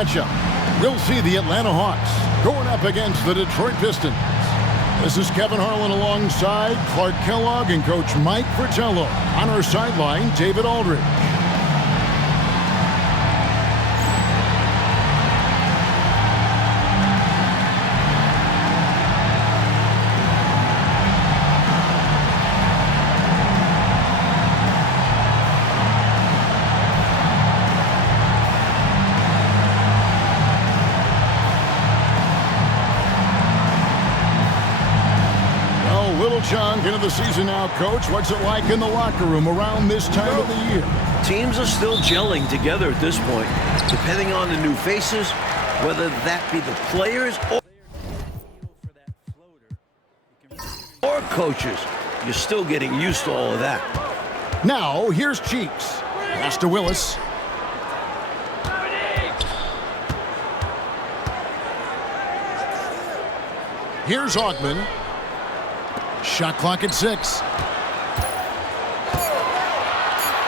matchup. We'll see the Atlanta Hawks going up against the Detroit Pistons. This is Kevin Harlan alongside Clark Kellogg and Coach Mike Fratello. On our sideline, David Aldridge. Chunk into the season now, Coach. What's it like in the locker room around this time of the year? Teams are still gelling together at this point, depending on the new faces, whether that be the players or coaches. You're still getting used to all of that. Now, here's Cheeks. Pass to Willis. Here's Augman. Shot clock at 6.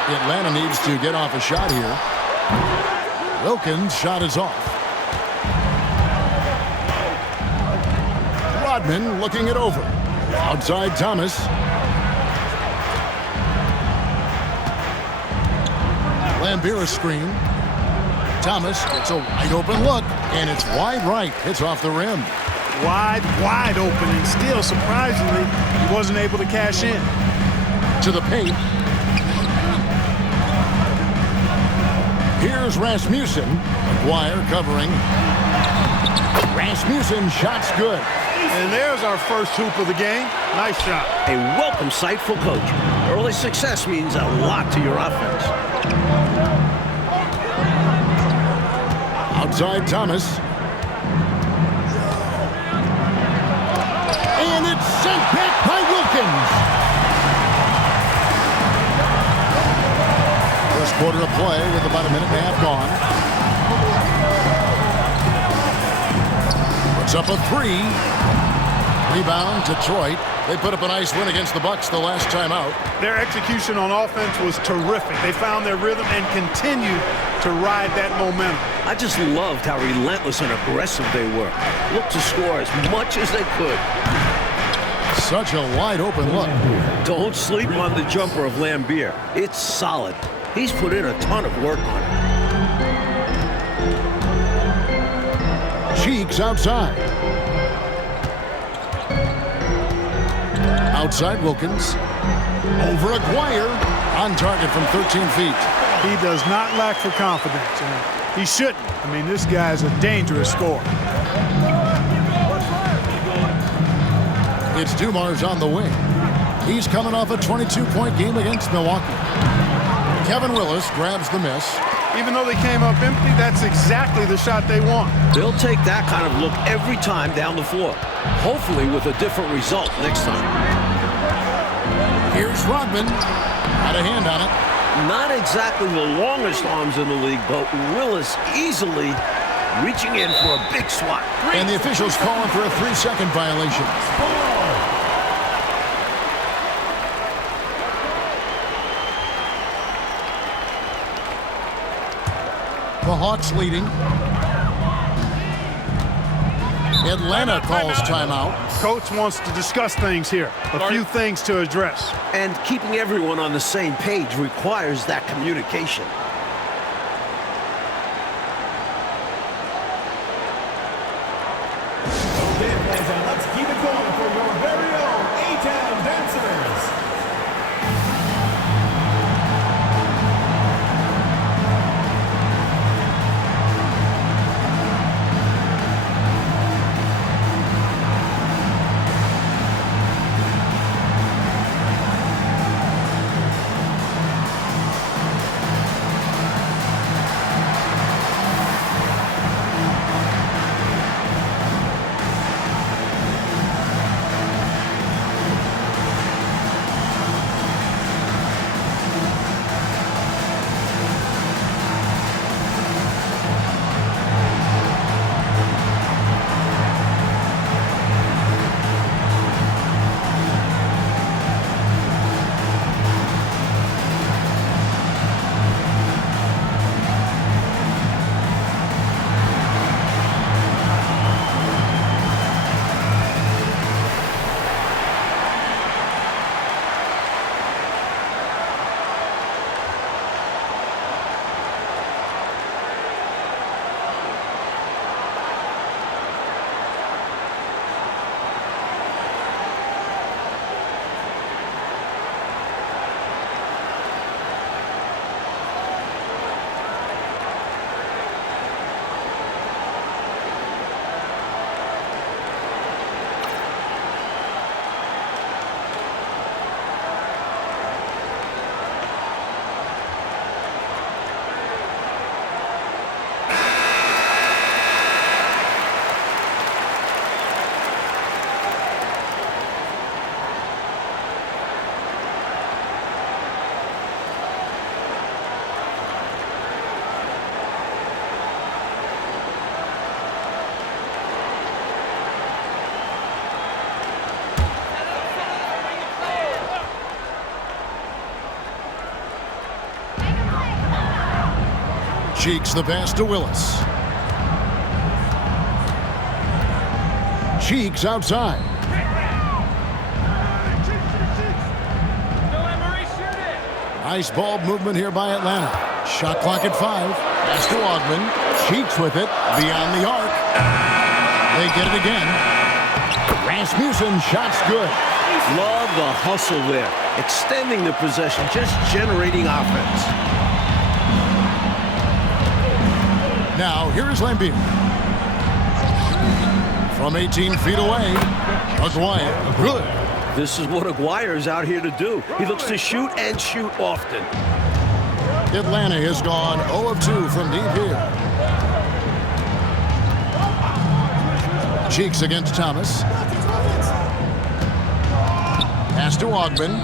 Atlanta needs to get off a shot here. Wilkins' shot is off. Rodman looking it over. Outside Thomas. Lambeer screen. Thomas gets a wide open look, and it's wide right. Hits off the rim. Wide open, and still, surprisingly, he wasn't able to cash in. To the paint. Here's Rasmussen. McGuire covering. Rasmussen, shot's good. And there's our first hoop of the game. Nice shot. A welcome sight for Coach. Early success means a lot to your offense. Outside Thomas. And it's sent back by Wilkins. First quarter of play with about a minute and a half gone. Puts up a 3. Rebound, Detroit. They put up a nice win against the Bucks the last time out. Their execution on offense was terrific. They found their rhythm and continued to ride that momentum. I just loved how relentless and aggressive they were. Looked to score as much as they could. Such a wide open look. Don't sleep on the jumper of Lambeer. It's solid. He's put in a ton of work on it. Cheeks outside. Outside Wilkins. Over Aguirre. On target from 13 feet. He does not lack for confidence, and he shouldn't. I mean, this guy's a dangerous scorer. It's Dumars on the wing. He's coming off a 22-point game against Milwaukee. Kevin Willis grabs the miss. Even though they came up empty, that's exactly the shot they want. They'll take that kind of look every time down the floor. Hopefully with a different result next time. Here's Rodman. Got a hand on it. Not exactly the longest arms in the league, but Willis easily reaching in for a big swat. And the officials calling for a 3-second violation. The Hawks leading. Atlanta calls timeout. Coach wants to discuss things here. A few things to address. And keeping everyone on the same page requires that communication. Let's keep it going for your very own A-Town dancers. Cheeks the pass to Willis. Cheeks outside. Nice ball movement here by Atlanta. Shot clock at 5. Pass to Ogman. Cheeks with it. Beyond the arc. They get it again. Rasmussen, shot's good. Love the hustle there. Extending the possession, just generating offense. Now, here is Lambier. From 18 feet away, Aguirre, good. This is what Aguirre's out here to do. He looks to shoot and shoot often. Atlanta has gone 0 of 2 from deep here. Cheeks against Thomas. Pass to Ogman.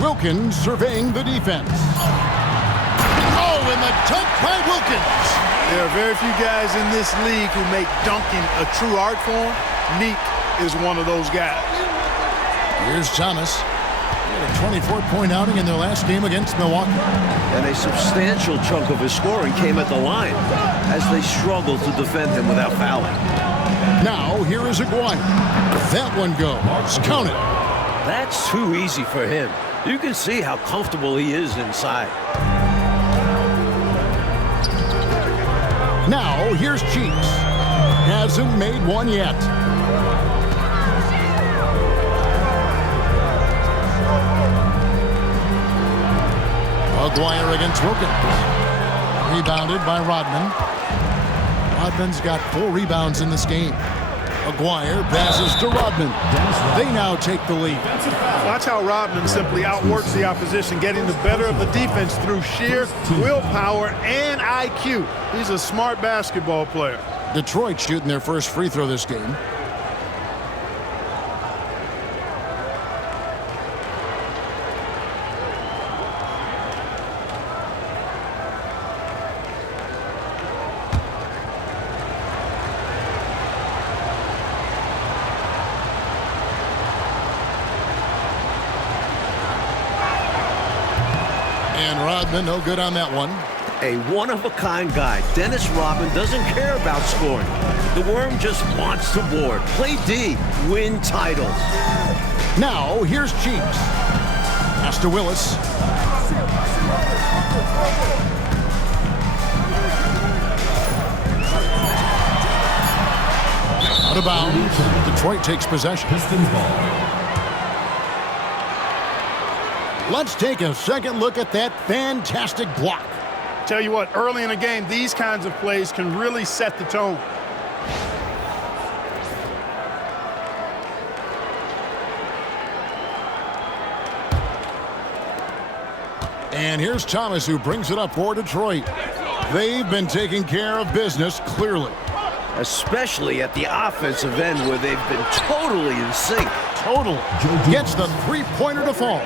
Wilkins surveying the defense. Oh, and the dunk by Wilkins. There are very few guys in this league who make dunking a true art form. Neek is one of those guys. Here's Thomas. He had a 24-point outing in their last game against Milwaukee. And a substantial chunk of his scoring came at the line as they struggled to defend him without fouling. Now, here is Aguirre. That one goes. Count it. That's too easy for him. You can see how comfortable he is inside. Now, here's Cheeks. Hasn't made one yet. Aguirre against Wilkins. Rebounded by Rodman. Rodman's got 4 rebounds in this game. Aguirre passes to Rodman. They now take the lead. Watch how Rodman simply outworks the opposition, getting the better of the defense through sheer willpower and IQ. He's a smart basketball player. Detroit shooting their first free throw this game. And Rodman, no good on that one. A one-of-a-kind guy. Dennis Rodman doesn't care about scoring. The Worm just wants to board. Play D. Win titles. Now, here's Cheeks. Pass to Willis. Out of bounds. Detroit takes possession. Pistons ball. Let's take a second look at that fantastic block. Tell you what, early in a game, these kinds of plays can really set the tone. And here's Thomas, who brings it up for Detroit. They've been taking care of business, clearly. Especially at the offensive end where they've been totally in sync. Totally. Gets the three-pointer to fall.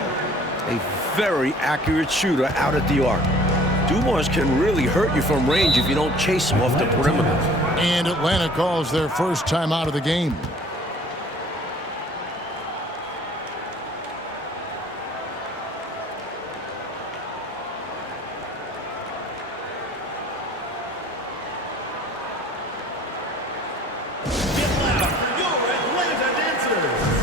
A very accurate shooter out at the arc. Dumars can really hurt you from range if you don't chase him off the perimeter. And Atlanta calls their first time out of the game. Get loud for your Atlanta dancers.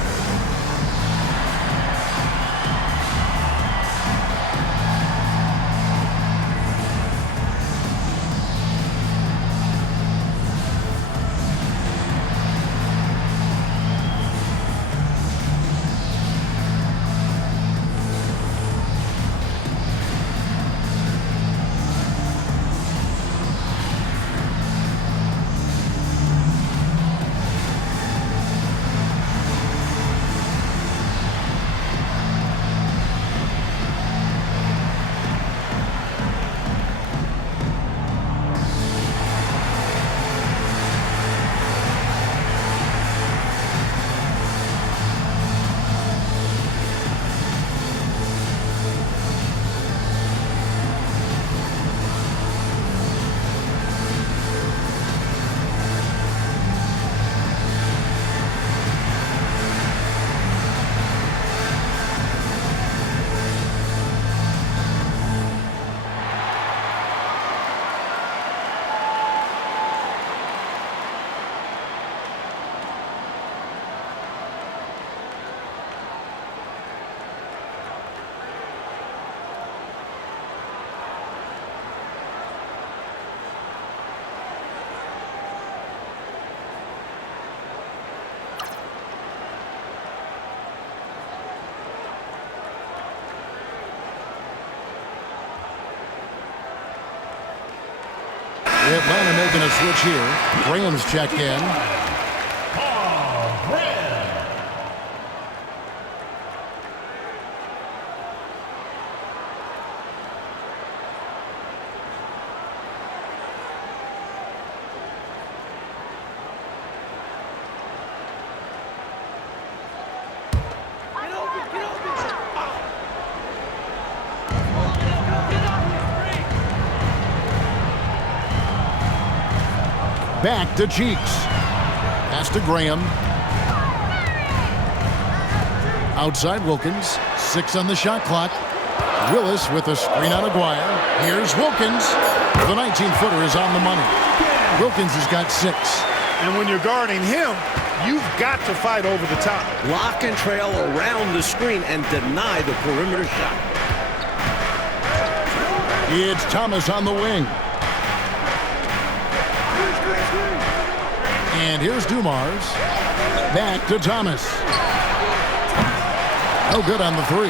Atlanta making a switch here. Graham's checked in. Back to Cheeks. Pass to Graham. Outside Wilkins. 6 on the shot clock. Willis with a screen on Aguirre. Here's Wilkins. The 19-footer is on the money. Wilkins has got 6. And when you're guarding him, you've got to fight over the top. Lock and trail around the screen and deny the perimeter shot. It's Thomas on the wing. And here's Dumars. Back to Thomas. No good on the 3.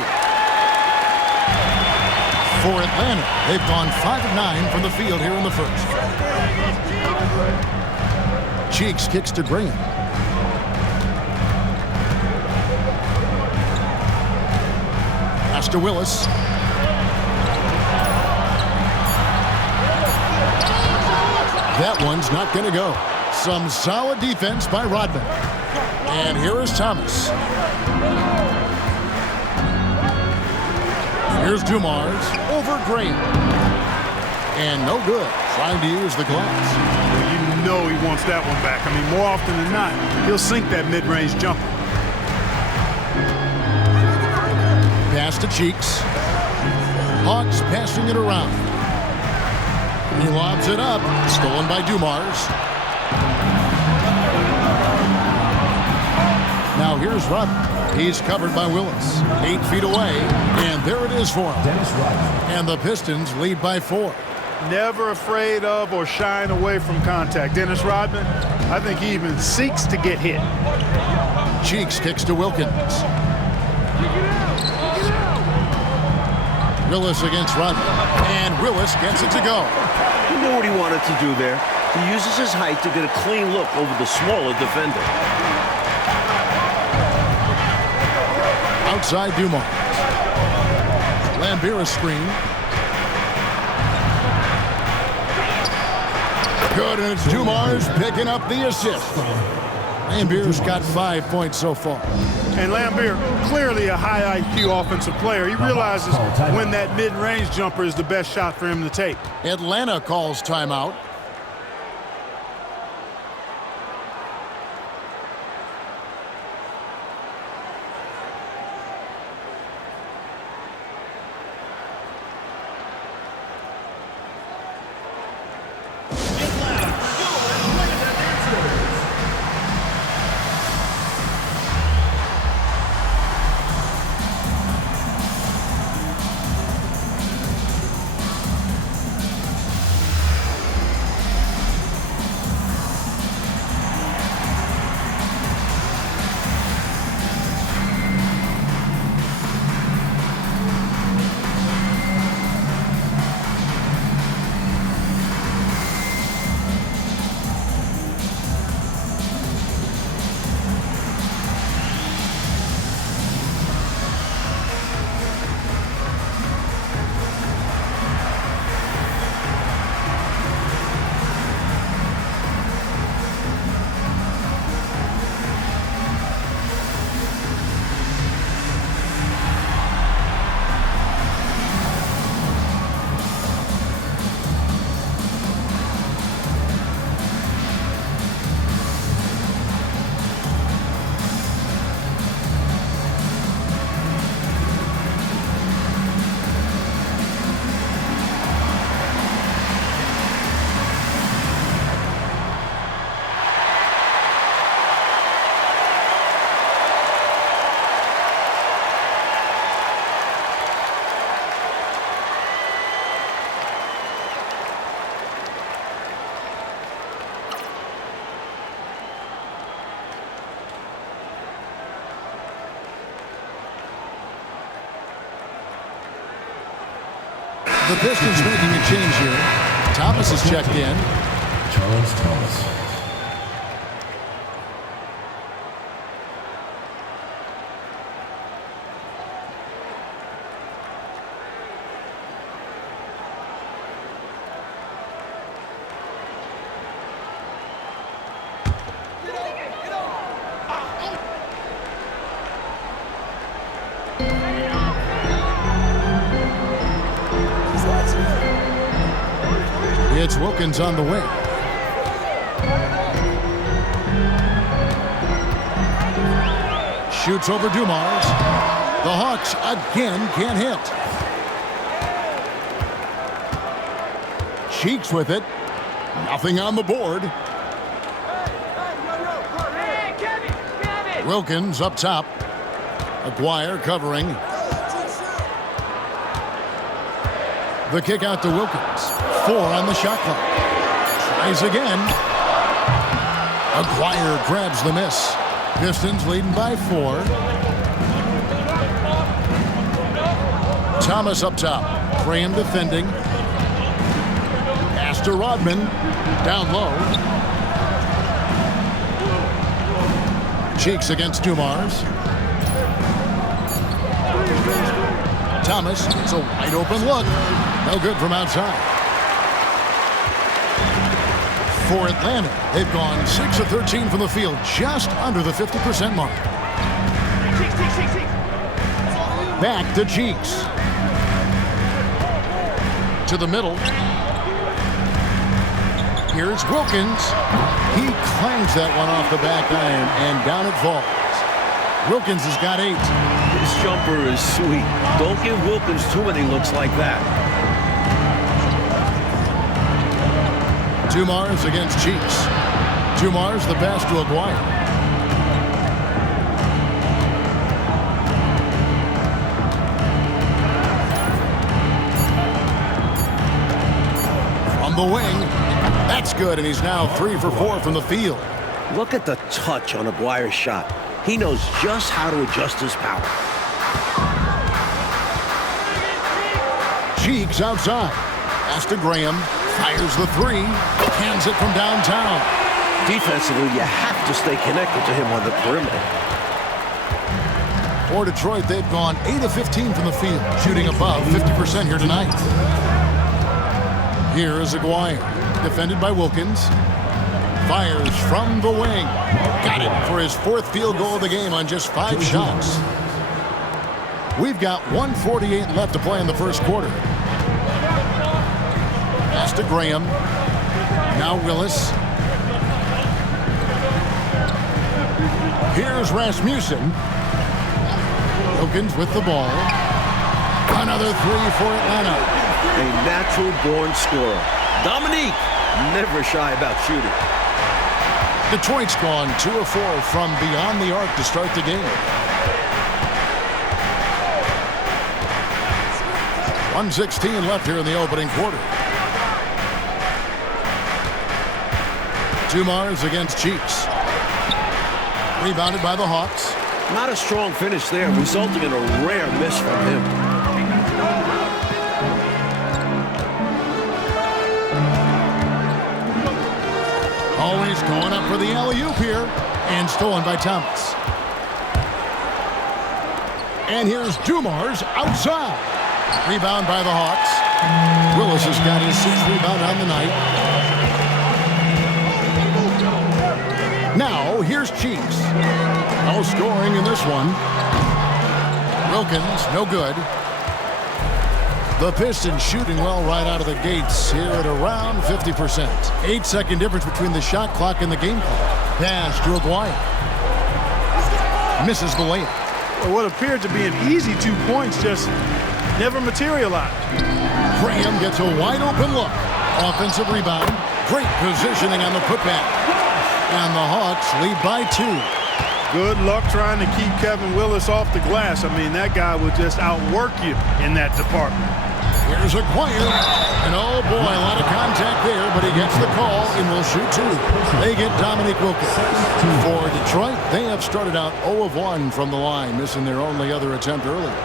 For Atlanta, they've gone 5 of 9 from the field here in the first. Cheeks kicks to Graham. Pass to Willis. That one's not going to go. Some solid defense by Rodman. And here is Thomas. Here's Dumars over Graham. And no good. Trying to use the glass. You know he wants that one back. I mean, more often than not, he'll sink that mid-range jumper. Pass to Cheeks. Hawks passing it around. He lobs it up. Stolen by Dumars. Now here's Rodman. He's covered by Willis. 8 feet away, and there it is for him. And the Pistons lead by 4. Never afraid of or shying away from contact. Dennis Rodman, I think he even seeks to get hit. Cheeks kicks to Wilkins. Willis against Rodman. And Willis gets it to go. He knew what he wanted to do there. He uses his height to get a clean look over the smaller defender. Outside Dumars. Lambeer screen. Good, and it's Dumars picking up the assist. Lambeer's got 5 points so far. And Lambeer, clearly a high IQ offensive player. He realizes when that mid-range jumper is the best shot for him to take. Atlanta calls timeout. The Pistons making a change here. Thomas is checked in. Charles Thomas. It's Wilkins on the wing. Shoots over Dumars. The Hawks again can't hit. Cheeks with it. Nothing on the board. Wilkins up top. Aguirre covering. The kick out to Wilkins. 4 on the shot clock. Tries again. Aguirre grabs the miss. Pistons leading by 4. Thomas up top. Graham defending. Pass to Rodman. Down low. Cheeks against Dumars. Thomas, it's a wide open look. No good from outside. For Atlanta, they've gone 6 of 13 from the field, just under the 50% mark. Back to Cheeks. To the middle. Here's Wilkins. He clangs that one off the back iron, and down it falls. Wilkins has got 8. His jumper is sweet. Don't give Wilkins too many looks like that. Dumars against Cheeks. Dumars the pass to Aguirre. From the wing. That's good, and he's now 3 for 4 from the field. Look at the touch on Aguirre's shot. He knows just how to adjust his power. Cheeks outside. Pass to Graham. Fires the 3. Hands it from downtown. Defensively, you have to stay connected to him on the perimeter. For Detroit, they've gone 8 of 15 from the field, shooting above 50% here tonight. Here is Aguirre, defended by Wilkins. Fires from the wing. Got it for his 4th field goal of the game on just 5 shots. We've got 1:48 left to play in the first quarter. Pass to Graham. Now Willis. Here's Rasmussen. Wilkins with the ball. Another 3 for Atlanta. A natural-born scorer. Dominique, never shy about shooting. Detroit's gone 2 of 4 from beyond the arc to start the game. 1:16 left here in the opening quarter. Dumars against Cheeks. Rebounded by the Hawks. Not a strong finish there, resulting in a rare miss from him. Always going up for the alley-oop here. And stolen by Thomas. And here's Dumars outside. Rebound by the Hawks. Willis has got his 6th rebound on the night. Now, here's Cheeks. No scoring in this one. Wilkins, no good. The Pistons shooting well right out of the gates here at around 50%. 8-second difference between the shot clock and the game clock. Pass to Aguirre. Misses the layup. Well, what appeared to be an easy 2 points just never materialized. Graham gets a wide open look. Offensive rebound. Great positioning on the putback. And the Hawks lead by 2. Good luck trying to keep Kevin Willis off the glass. I mean, that guy would just outwork you in that department. Here's Aguirre. And oh boy, a lot of contact there, but he gets the call and will shoot 2. They get Dominique Wilkins. For Detroit, they have started out 0 of 1 from the line, missing their only other attempt earlier.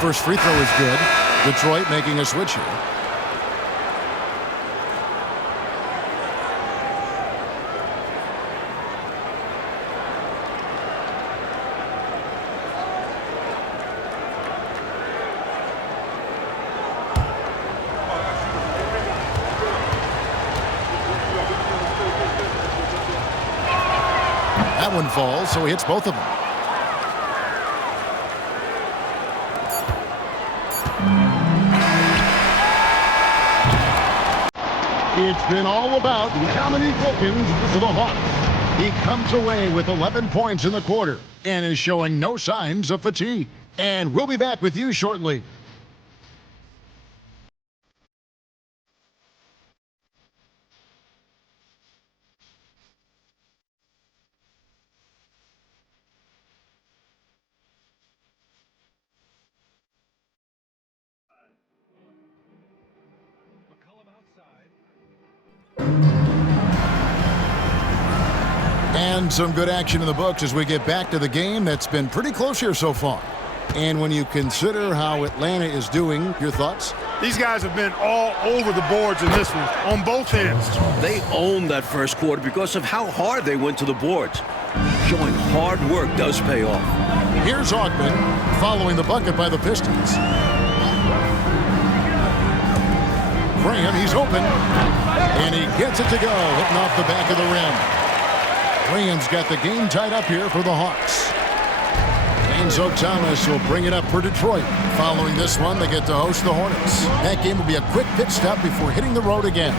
first free throw is good. Detroit making a switch here. That one falls, so he hits both of them. It's been all about Dominique Wilkins for the Hawks. He comes away with 11 points in the quarter and is showing no signs of fatigue. And we'll be back with you shortly. And some good action in the books as we get back to the game that's been pretty close here so far. And when you consider how Atlanta is doing, your thoughts? These guys have been all over the boards in this one, on both ends. They owned that first quarter because of how hard they went to the boards. Showing hard work does pay off. Here's Augman following the bucket by the Pistons. Graham, he's open, and he gets it to go, hitting off the back of the rim. Graham's got the game tied up here for the Hawks. Enzo Thomas will bring it up for Detroit. Following this one, they get to host the Hornets. That game will be a quick pit stop before hitting the road again.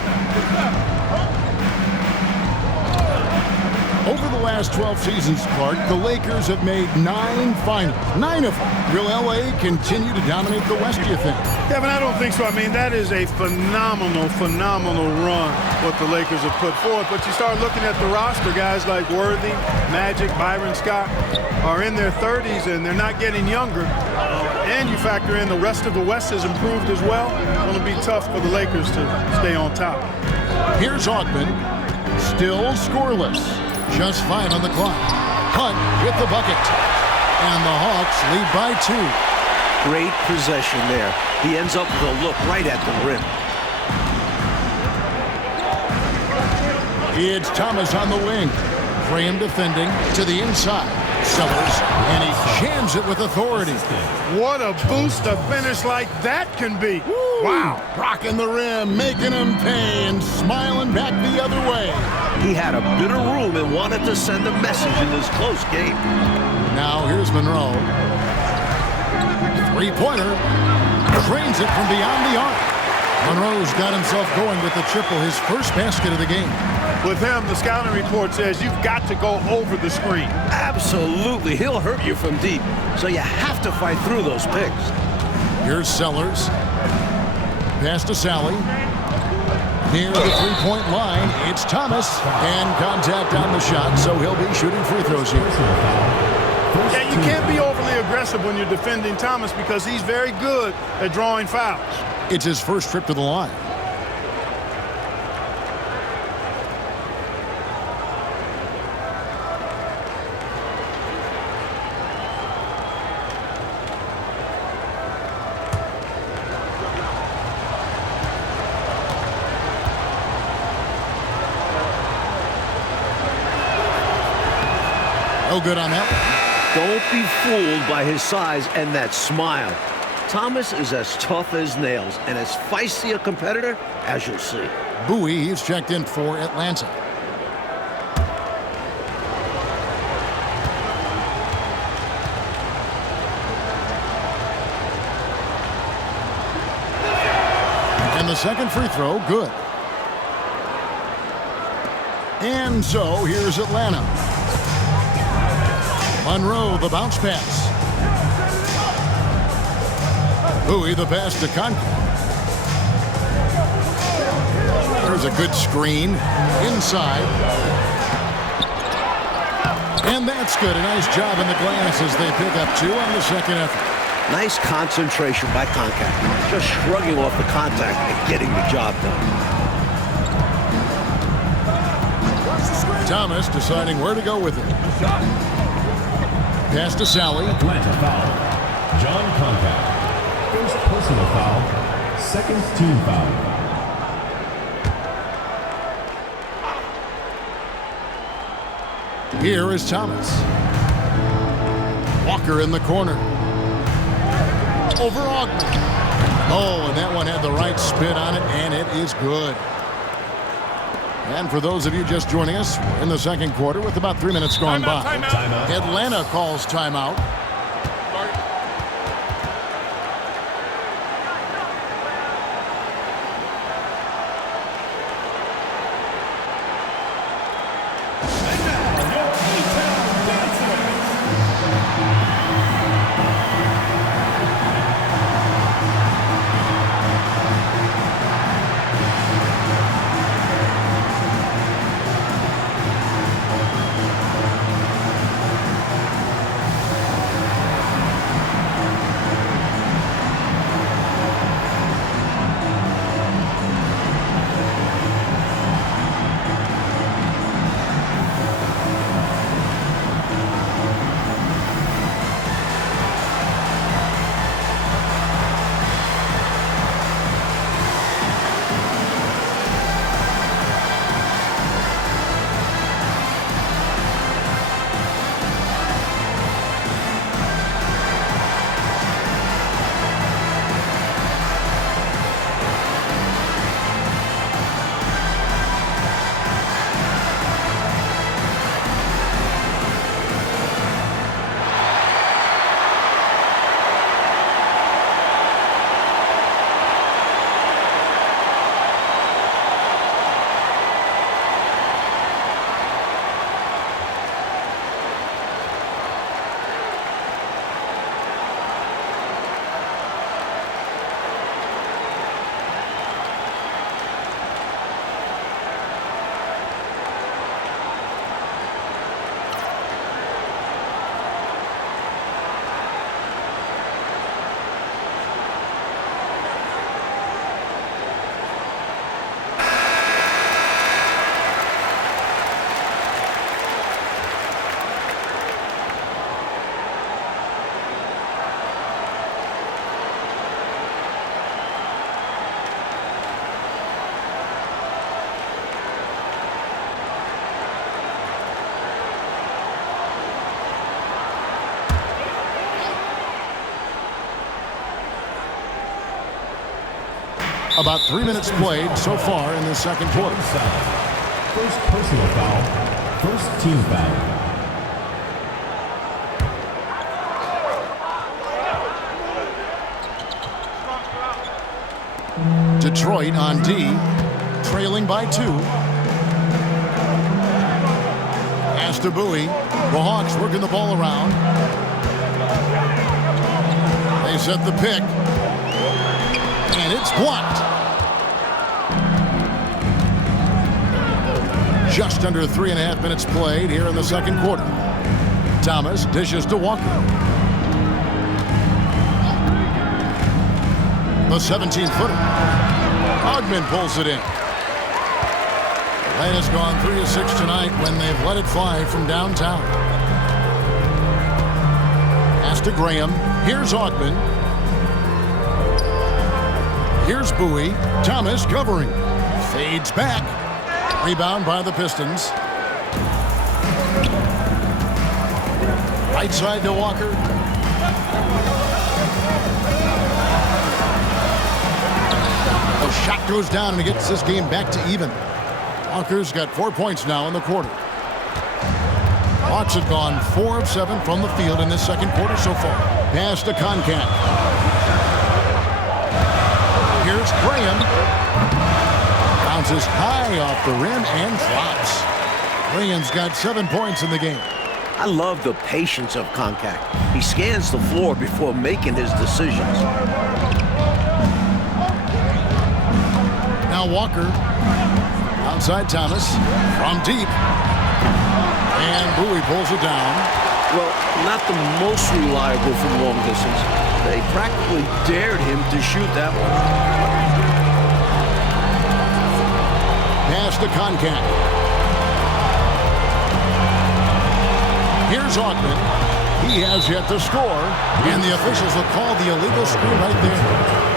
Over the last 12 seasons, Clark, the Lakers have made 9 finals. 9 of them. Will L.A. continue to dominate the West, do you think? Kevin, I don't think so. I mean, that is a phenomenal run what the Lakers have put forth. But you start looking at the roster, guys like Worthy, Magic, Byron Scott are in their 30s, and they're not getting younger. And you factor in the rest of the West has improved as well. It's going to be tough for the Lakers to stay on top. Here's Augman, still scoreless. Just 5 on the clock. Hunt with the bucket. And the Hawks lead by 2. Great possession there. He ends up with a look right at the rim. It's Thomas on the wing. Graham defending to the inside. Sellers, and he jams it with authority. What a boost a finish like that can be. Woo! Wow. Rocking the rim, making him pay, and smiling back the other way. He had a bit of room and wanted to send a message in this close game. Now here's Monroe. Three-pointer. Drains it from beyond the arc. Monroe's got himself going with the triple, his first basket of the game. With him, the scouting report says you've got to go over the screen. Absolutely. He'll hurt you from deep, so you have to fight through those picks. Here's Sellers. Pass to Sally. Near the three-point line, it's Thomas. And contact on the shot, so he'll be shooting free throws here. Yeah, you can't be overly aggressive when you're defending Thomas because he's very good at drawing fouls. It's his first trip to the line. No good on that one. Don't be fooled by his size and that smile. Thomas is as tough as nails and as feisty a competitor as you'll see. Bowie, he's checked in for Atlanta. And the second free throw, good. And so here's Atlanta. Monroe, the bounce pass. Bowie, the pass to Conklin. There's a good screen inside. And that's good. A nice job in the glass as they pick up 2 on the second effort. Nice concentration by Conklin. Just shrugging off the contact and getting the job done. Thomas deciding where to go with it. Pass to Sally. Atlanta foul. John Contact. personal foul. Second team foul. Here is Thomas. Walker in the corner. Over Ogden. Oh, and that one had the right spin on it, and it is good. And for those of you just joining us, we're in the second quarter with about 3 minutes gone by. Timeout. Atlanta calls timeout. About 3 minutes played so far in the second quarter. First personal foul. First team foul. Detroit on D, trailing by 2. Pass to Bowie. The Hawks working the ball around. They set the pick. And it's blocked. Just under 3.5 minutes played here in the second quarter. Thomas dishes to Walker. The 17-footer. Ogden pulls it in. Atlanta's gone 3 of 6 tonight when they've let it fly from downtown. Pass to Graham. Here's Ogden. Here's Bowie. Thomas covering. Fades back. Rebound by the Pistons. Right side to Walker. The shot goes down and it gets this game back to even. Walker's got 4 points now in the quarter. Hawks have gone 4 of 7 from the field in this second quarter so far. Pass to Concat. Here's Graham. Bounces high off the rim and flops. Graham's got 7 points in the game. I love the patience of Concat. He scans the floor before making his decisions. Now Walker. Outside Thomas. From deep. And Bowie pulls it down. Well, not the most reliable from long distance. They practically dared him to shoot that one. Pass to Concat. Here's Ogden. He has yet to score. And the officials will call the illegal screen right there.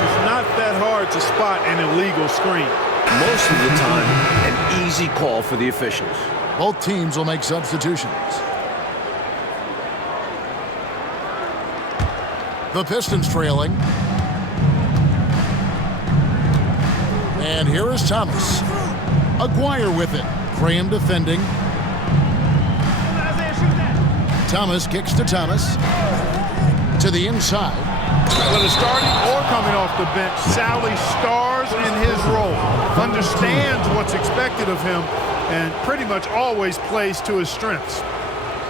not that hard to spot an illegal screen. Most of the time, an easy call for the officials. Both teams will make substitutions. The Pistons trailing. And here is Thomas. Aguirre with it. Graham defending. Thomas kicks to Thomas. To the inside. Whether starting or coming off the bench, Sally stars in his role, understands what's expected of him, and pretty much always plays to his strengths.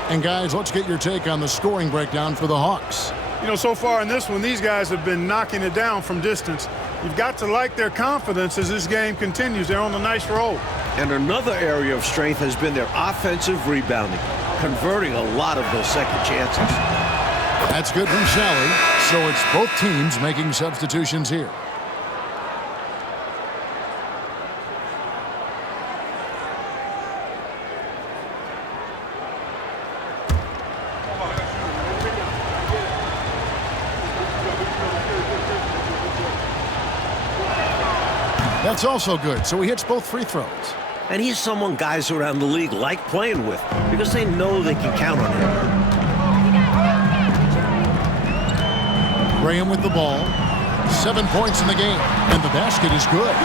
And guys, let's get your take on the scoring breakdown for the Hawks. You know, so far in this one, these guys have been knocking it down from distance. You've got to like their confidence as this game continues. They're on a nice roll. And another area of strength has been their offensive rebounding, converting a lot of those second chances. That's good from Sally. So it's both teams making substitutions here. That's also good. So he hits both free throws. And he's someone guys around the league like playing with because they know they can count on him. Graham with the ball. 7 points in the game. And the basket is good.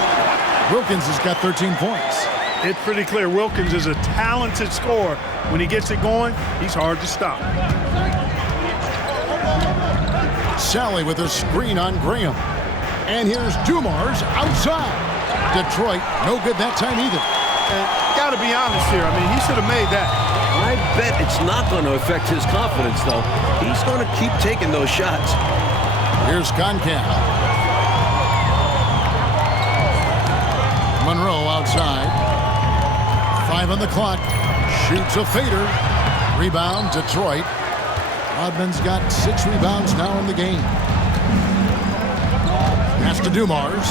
Wilkins has got 13 points. It's pretty clear Wilkins is a talented scorer. When he gets it going, he's hard to stop. Sally with a screen on Graham. And here's Dumars outside. Detroit, no good that time either. And got to be honest here. I mean, he should have made that. I bet it's not going to affect his confidence, though. He's going to keep taking those shots. Here's Concam. Monroe outside. 5 on the clock. Shoots a fader. Rebound, Detroit. Rodman's got 6 rebounds now in the game. Pass to Dumars.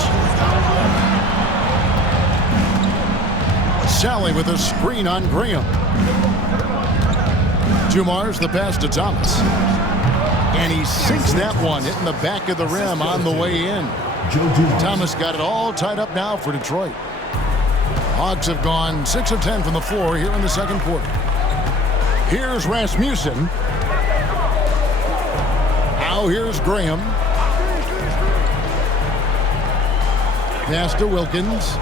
Sally with a screen on Graham. Dumars the pass to Thomas. And he sinks that one, hitting the back of the rim on the way in. Thomas got it all tied up now for Detroit. Hawks have gone 6 of 10 from the floor here in the second quarter. Here's Rasmussen. Now here's Graham. Pass to Wilkins.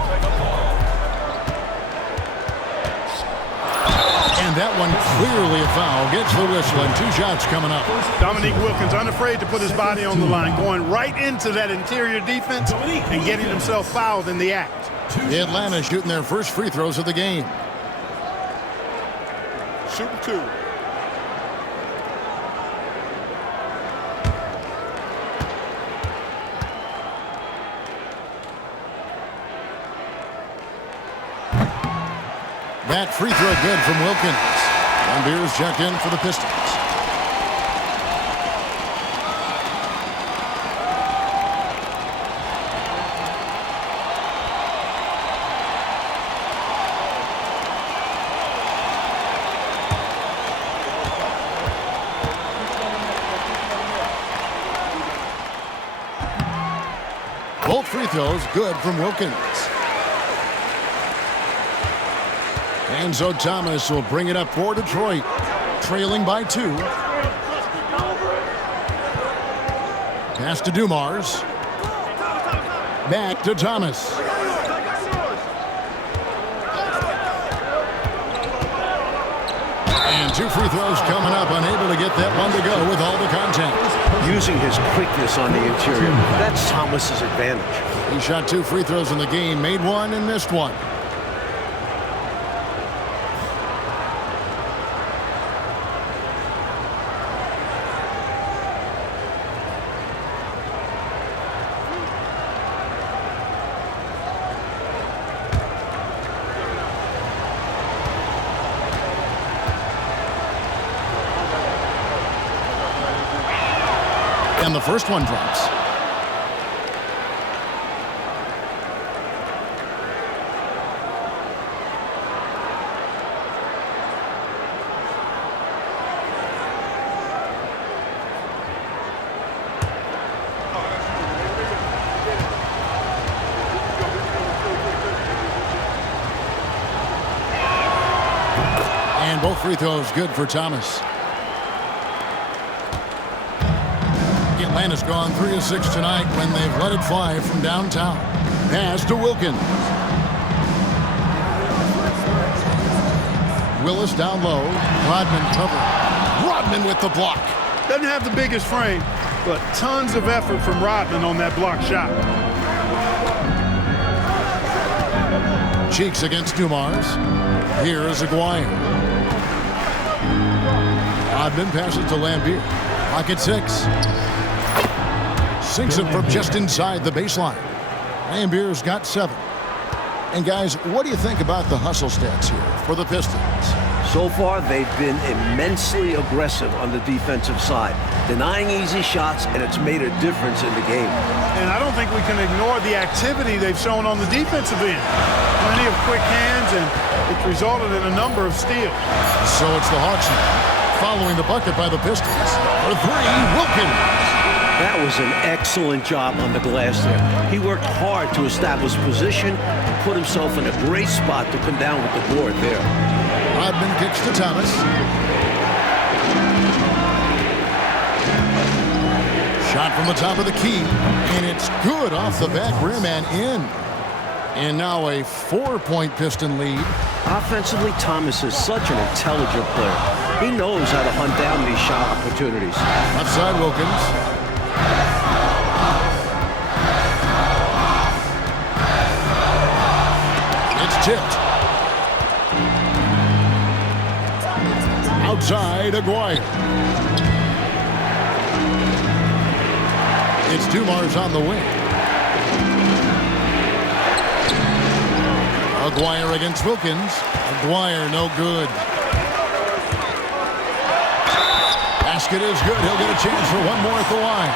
And that one clearly a foul. Gets the whistle and 2 shots coming up. Dominique Wilkins unafraid to put his body on the line, going right into that interior defense and getting himself fouled in the act. Atlanta shooting their first free throws of the game. Shooting 2. That free throw good from Wilkins. And Beers checked in for the Pistons. Both free throws good from Wilkins. And so Thomas will bring it up for Detroit, trailing by 2. Pass to Dumars. Back to Thomas. And 2 free throws coming up, unable to get that one to go with all the contact. Using his quickness on the interior, that's Thomas's advantage. He shot 2 free throws in the game, made 1 and missed 1. And the first one drops. And both free throws good for Thomas. Atlanta's gone 3 of 6 tonight when they've let it fly from downtown. Pass to Wilkins. Willis down low. Rodman covered. Rodman with the block. Doesn't have the biggest frame, but tons of effort from Rodman on that block shot. Cheeks against Dumars. Here's Aguirre. Rodman passes to Lambier. Pocket 6. Sinks it from just inside the baseline. Lambier's got 7. And guys, what do you think about the hustle stats here for the Pistons? So far, they've been immensely aggressive on the defensive side, denying easy shots, and it's made a difference in the game. And I don't think we can ignore the activity they've shown on the defensive end. Plenty of quick hands, and it's resulted in a number of steals. So it's the Hawks now, following the bucket by the Pistons. For 3, Wilkins. That was an excellent job on the glass there. He worked hard to establish position and put himself in a great spot to come down with the board there. Rodman kicks to Thomas. Shot from the top of the key, and it's good off the back rim and in. And now a 4-point Piston lead. Offensively, Thomas is such an intelligent player. He knows how to hunt down these shot opportunities. Left side, Wilkins. It's tipped. Outside, Aguirre. It's Dumars on the wing. Aguirre against Wilkins. Aguirre, no good. Basket is good. He'll get a chance for one more at the line.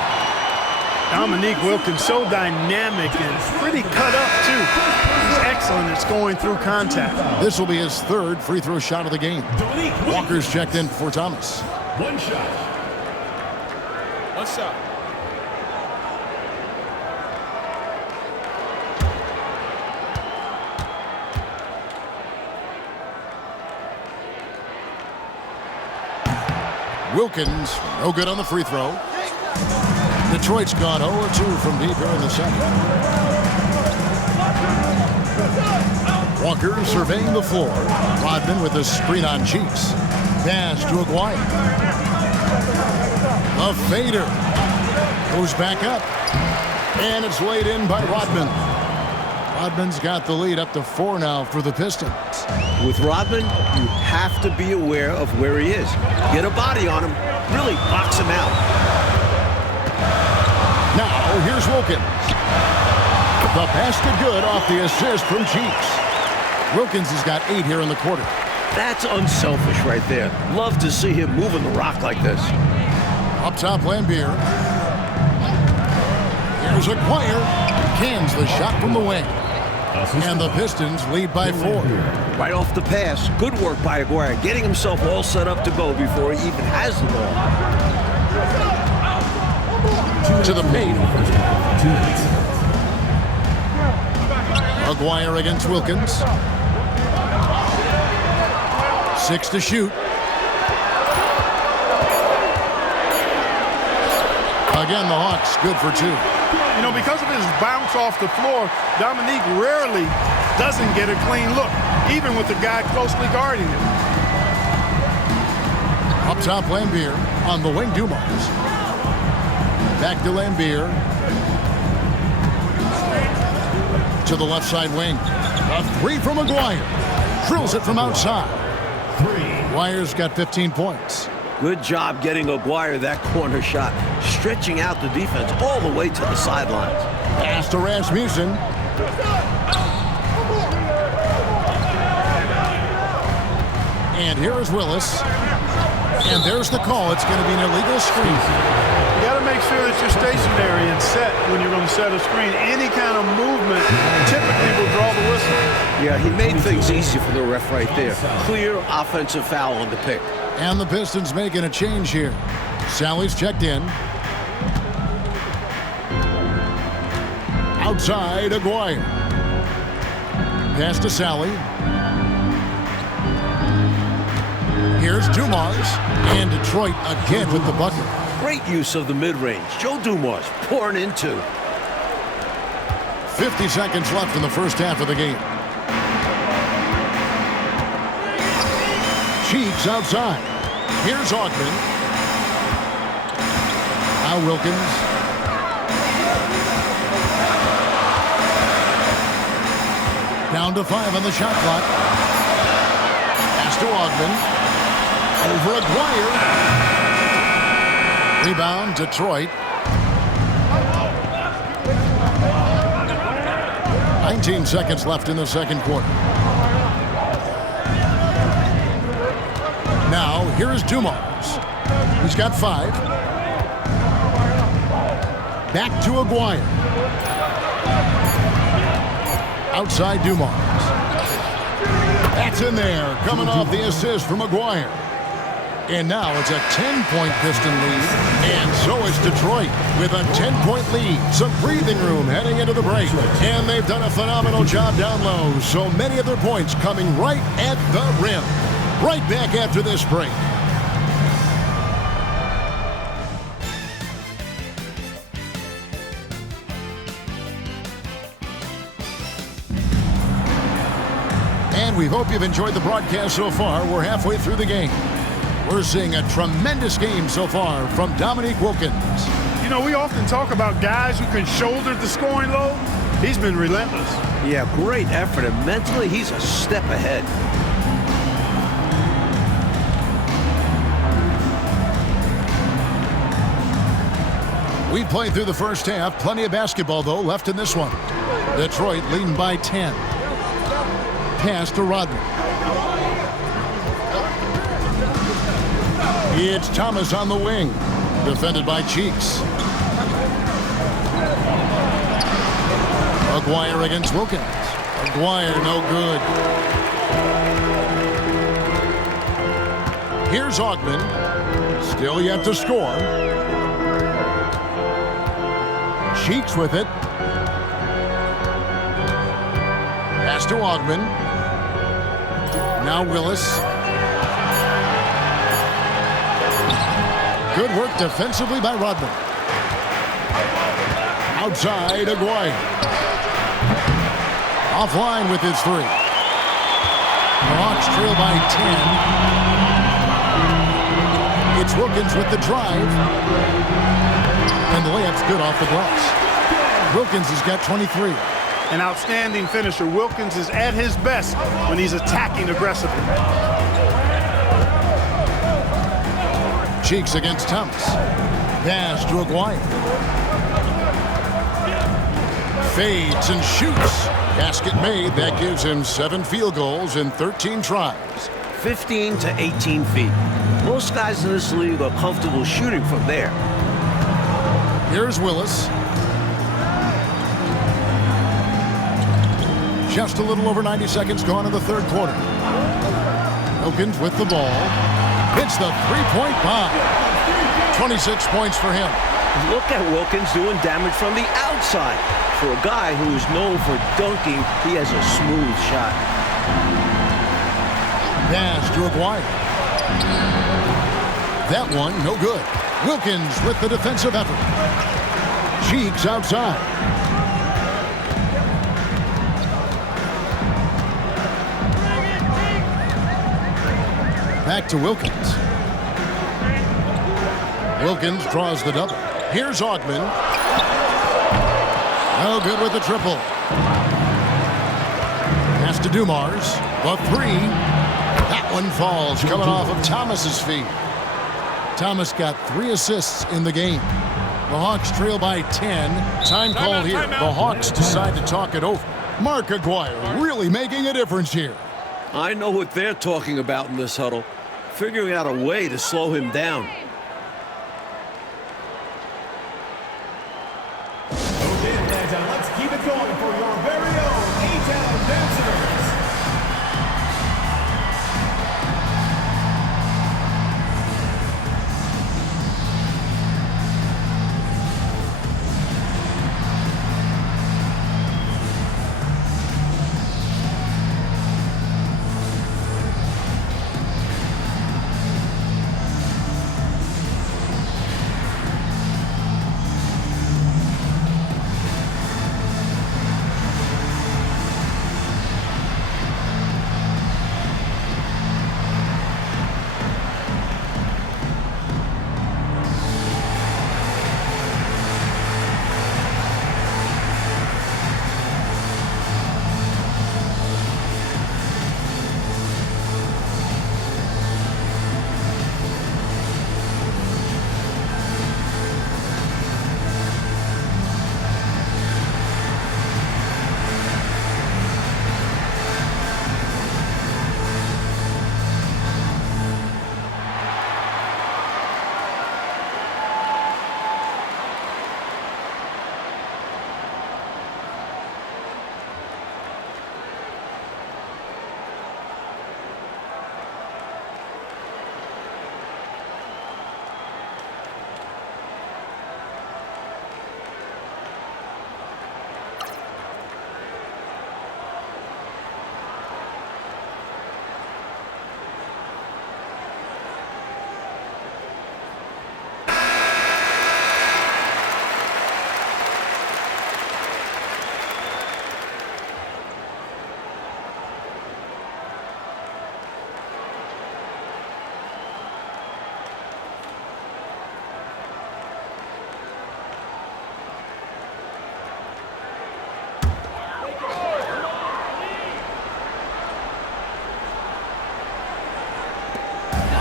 Dominique Wilkins, so dynamic and pretty cut up, too. He's excellent at scoring through contact. This will be his 3rd free throw shot of the game. Walker's checked in for Thomas. One shot. One shot. Wilkins, no good on the free throw. Detroit's gone 0-2 from deep here in the second. Walker surveying the floor. Rodman with a screen on Cheeks. Pass to Aguirre. A fader. Goes back up. And it's laid in by Rodman. Rodman's got the lead up to 4 now for the Pistons. With Rodman, you have to be aware of where he is. Get a body on him. Really box him out. Now, here's Wilkins. The basket good off the assist from Cheeks. Wilkins has got 8 here in the quarter. That's unselfish right there. Love to see him moving the rock like this. Up top, Lambier. Here's Aguirre. Cans the shot from the wing. And the Pistons lead by 4. Right off the pass. Good work by Aguirre, getting himself all set up to go before he even has the ball. To the paint. Aguirre against Wilkins. 6 to shoot. Again, the Hawks good for 2. You know, because of his bounce off the floor, Dominique rarely doesn't get a clean look, even with the guy closely guarding him. Up top, Lambier. On the wing, Dumars. Back to Lambier. To the left side wing. A 3 from Aguirre. Drills it from outside. Aguirre's got 15 points. Good job getting Aguirre that corner shot, stretching out the defense all the way to the sidelines. Pass to Rasmussen. And here is Willis. And there's the call. It's going to be an illegal screen. You got to make sure that you're stationary and set when you're going to set a screen. Any kind of movement typically will draw the whistle. Yeah, he made things easy for the ref right there. Clear offensive foul on the pick. And the Pistons making a change here. Sally's checked in. Outside, Aguirre. Pass to Sally. Here's Dumars, and Detroit again with the bucket. Great use of the mid-range. Joe Dumars pouring in two. 50 seconds left in the first half of the game. Cheeks outside. Here's Ogden. Now Wilkins. Down to 5 on the shot clock. Pass to Ogden. Over Aguirre. Rebound, Detroit. 19 seconds left in the second quarter. Now, here's Dumars. He's got 5. Back to Aguirre. Outside Dumars. That's in there, coming off the assist from Aguirre. And now it's a 10-point Piston lead, and so is Detroit with a 10-point lead. Some breathing room heading into the break, and they've done a phenomenal job down low. So many of their points coming right at the rim. Right back after this break. And we hope you've enjoyed the broadcast so far. We're halfway through the game. We're seeing a tremendous game so far from Dominique Wilkins. You know, we often talk about guys who can shoulder the scoring load. He's been relentless. Yeah, great effort, and mentally he's a step ahead. We played through the first half. Plenty of basketball, though, left in this one. Detroit leading by 10. Pass to Rodman. It's Thomas on the wing. Defended by Cheeks. Aguirre against Wilkins. Aguirre, no good. Here's Ogden. Still yet to score. Cheeks with it. Pass to Ogden. Now Willis. Good work defensively by Rodman. Outside, Aguirre. Offline with his 3. The Hawks trail by 10. It's Wilkins with the drive. And the layup's good off the glass. Wilkins has got 23. An outstanding finisher. Wilkins is at his best when he's attacking aggressively. Cheeks against Thomas. Pass to Aguirre. Fades and shoots. Basket made. That gives him 7 field goals in 13 tries. 15 to 18 feet. Most guys in this league are comfortable shooting from there. Here's Willis. Just a little over 90 seconds gone in the third quarter. Wilkins with the ball. Hits the three-point bomb. 26 points for him. Look at Wilkins doing damage from the outside. For a guy who is known for dunking, he has a smooth shot. Pass to Aguirre. That one, no good. Wilkins with the defensive effort. Cheeks outside. Back to Wilkins. Wilkins draws the double. Here's Ogden. No good with the triple. Pass to Dumars. The 3. That one falls, coming off of Thomas's feet. Thomas got 3 assists in the game. The Hawks trail by 10. Time call here. The Hawks decide to talk it over. Mark Aguirre really making a difference here. I know what they're talking about in this huddle. Figuring out a way to slow him down. Okay, Atlanta, let's keep it going for your very own A-Town dancers.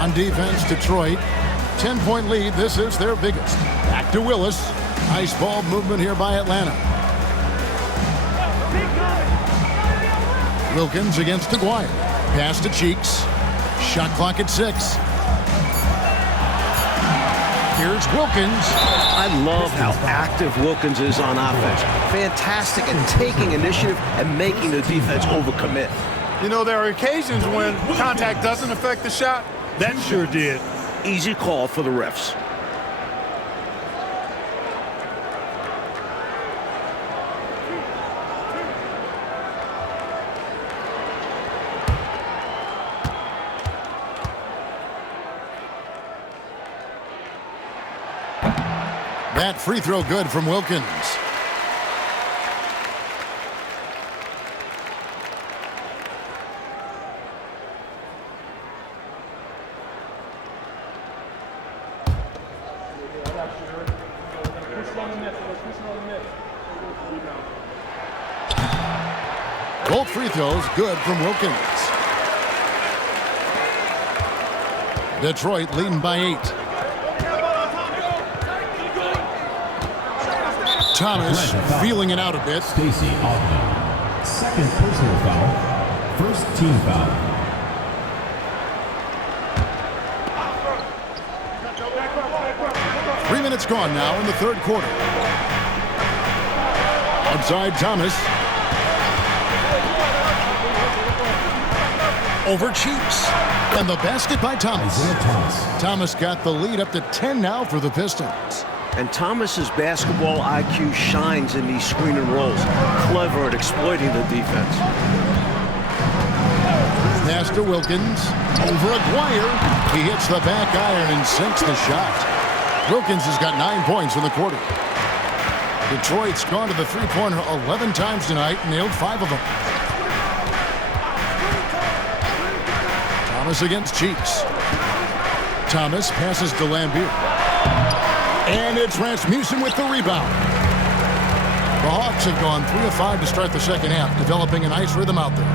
On defense, Detroit. 10-point lead. This is their biggest. Back to Willis. Nice ball movement here by Atlanta. Wilkins against Aguirre. Pass to Cheeks. Shot clock at 6. Here's Wilkins. I love how active Wilkins is on offense. Fantastic at taking initiative and making the defense overcommit. You know, there are occasions when contact doesn't affect the shot. That sure did. Easy call for the refs. That free throw good from Wilkins. Both free throws good from Wilkins. Detroit leading by 8. Thomas feeling it out a bit. Stacey Altman. Second personal foul. First team foul. Three minutes gone now in the third quarter. Outside Thomas. Over Cheeks. And the basket by Thomas. Thomas got the lead up to 10 now for the Pistons. And Thomas's basketball IQ shines in these screen and rolls. Clever at exploiting the defense. Pass to Wilkins. Over Aguirre. He hits the back iron and sinks the shot. Wilkins has got 9 points in the quarter. Detroit's gone to the three-pointer 11 times tonight and nailed 5 of them. Thomas against Cheeks. Thomas passes to Lambeer. And it's Rasmussen with the rebound. The Hawks have gone 3 of 5 to start the second half, developing a nice rhythm out there.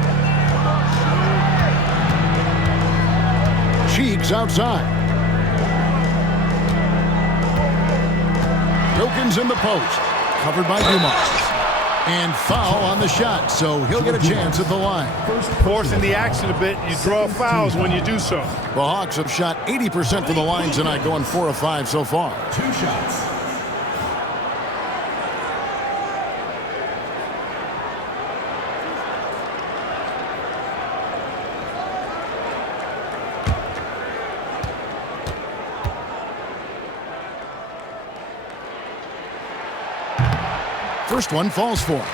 Cheeks outside. Wilkins in the post. Covered by Dumas. And foul on the shot, so he'll get a chance at the line. Forcing the action a bit, you draw fouls when you do so. The Hawks have shot 80% from the line tonight, going 4 of 5 so far. 2 shots. First one falls for him.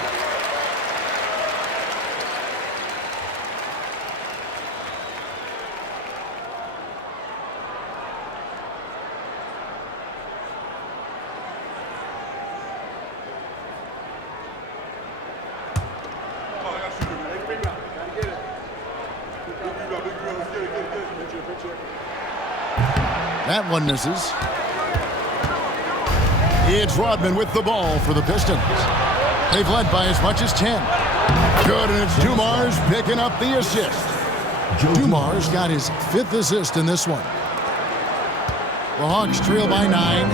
That one misses. It's Rodman with the ball for the Pistons. They've led by as much as 10. Good, and it's Dumars picking up the assist. Dumars got his 5th assist in this one. The Hawks trail by 9.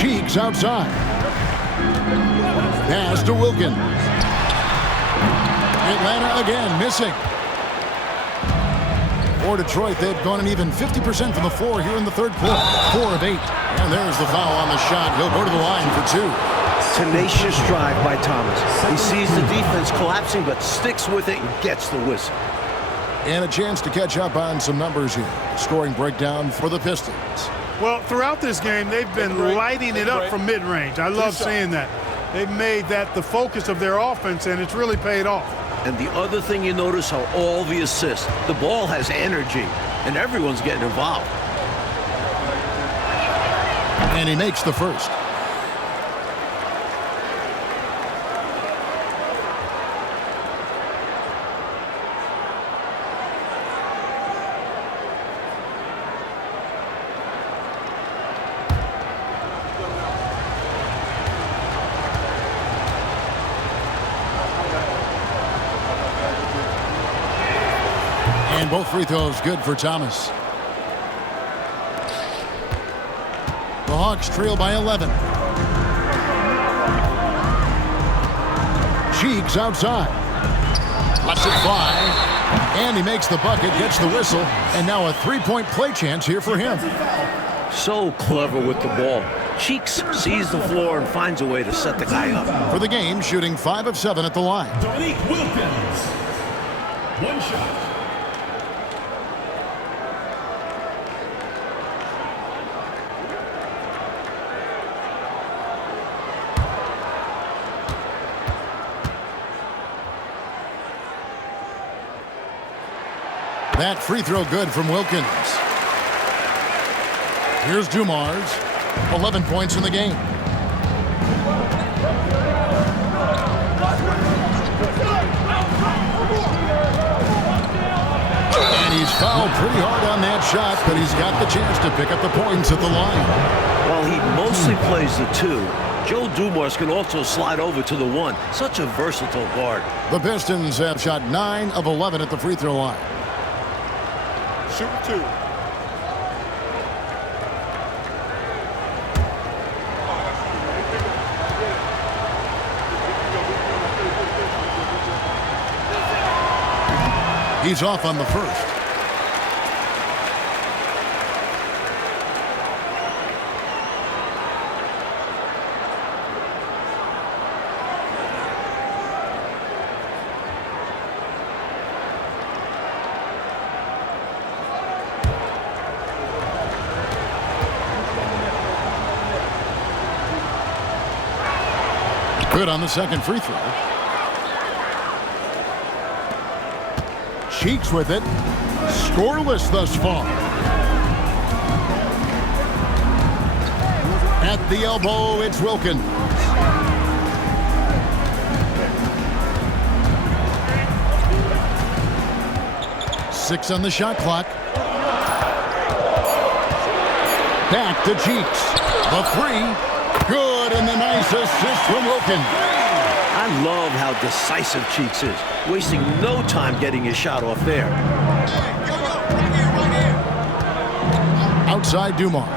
Cheeks outside. Pass to Wilkins. Atlanta again missing. For Detroit, they've gone an even 50% from the floor here in the third quarter. 4 of 8. And there's the foul on the shot. He'll go to the line for 2. Tenacious drive by Thomas. He sees the defense collapsing but sticks with it and gets the whistle. And a chance to catch up on some numbers here. Scoring breakdown for the Pistons. Well, throughout this game, they've been lighting it up from mid-range. I love seeing that. They've made that the focus of their offense, and it's really paid off. And the other thing you notice are all the assists. The ball has energy, and everyone's getting involved. And he makes the first. And both free throws good for Thomas. The Hawks trail by 11. Cheeks outside. Lets it fly. And he makes the bucket, gets the whistle, and now a three-point play chance here for him. So clever with the ball. Cheeks sees the floor and finds a way to set the guy up. For the game, shooting 5 of 7 at the line. Wilkins. One shot. That free throw good from Wilkins. Here's Dumars. 11 points in the game. And he's fouled pretty hard on that shot, but he's got the chance to pick up the points at the line. While he mostly plays the 2, Joe Dumars can also slide over to the 1. Such a versatile guard. The Pistons have shot 9 of 11 at the free throw line. Shoot 2. He's off on the first. Good on the second free throw. Cheeks with it. Scoreless thus far. At the elbow, it's Wilkins. Six on the shot clock. Back to Cheeks. The three. Good, and the nice assist from Wilkins. I love how decisive Cheeks is, wasting no time getting his shot off there. Outside Dumars.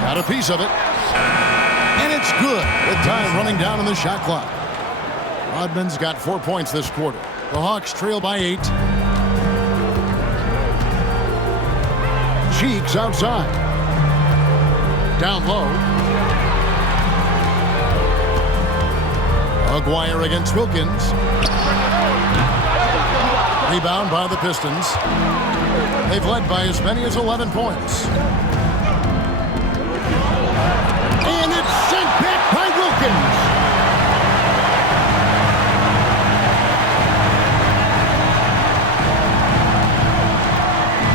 Got a piece of it. And it's good with time running down on the shot clock. Rodman's got 4 points this quarter. The Hawks trail by 8. Cheeks outside. Down low. Aguirre against Wilkins. Rebound by the Pistons. They've led by as many as 11 points. And it's sent back by Wilkins.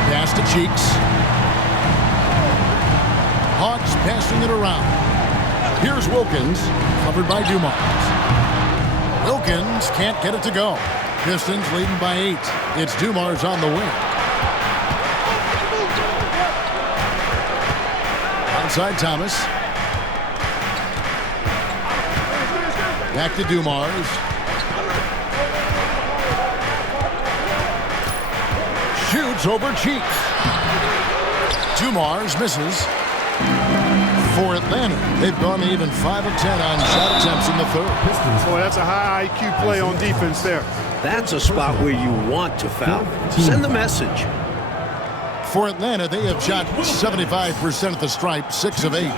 Pass to Cheeks. Hawks passing it around. Here's Wilkins, covered by Dumars. Wilkins can't get it to go. Pistons leading by 8. It's Dumars on the wing. Outside Thomas. Back to Dumars. Shoots over Cheeks. Dumars misses. For Atlanta, they've gone even 5 of 10 on shot attempts in the third. Boy, that's a high IQ play on defense there. That's a spot where you want to foul. Send the message. For Atlanta, they have shot 75% at the stripe, 6 of 8.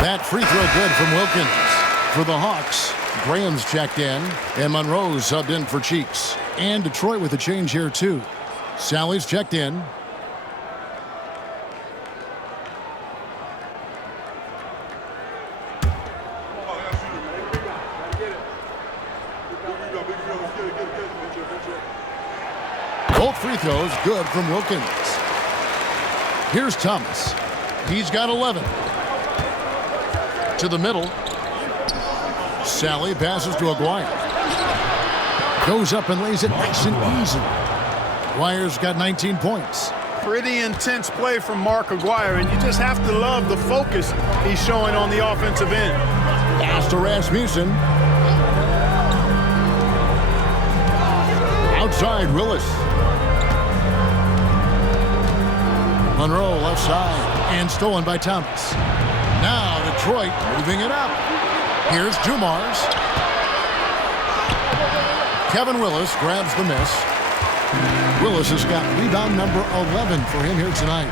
That free throw good from Wilkins. For the Hawks, Graham's checked in, and Monroe's subbed in for Cheeks. And Detroit with a change here, too. Sally's checked in. Both free throws good from Wilkins. Here's Thomas. He's got 11. To the middle. Sally passes to Aguirre. Goes up and lays it nice and easy. Aguirre's got 19 points. Pretty intense play from Mark Aguirre, and you just have to love the focus he's showing on the offensive end. Pass to Rasmussen. Outside, Willis. Monroe left side and stolen by Thomas. Now Detroit moving it up. Here's Dumars. Kevin Willis grabs the miss. Willis has got rebound number 11 for him here tonight.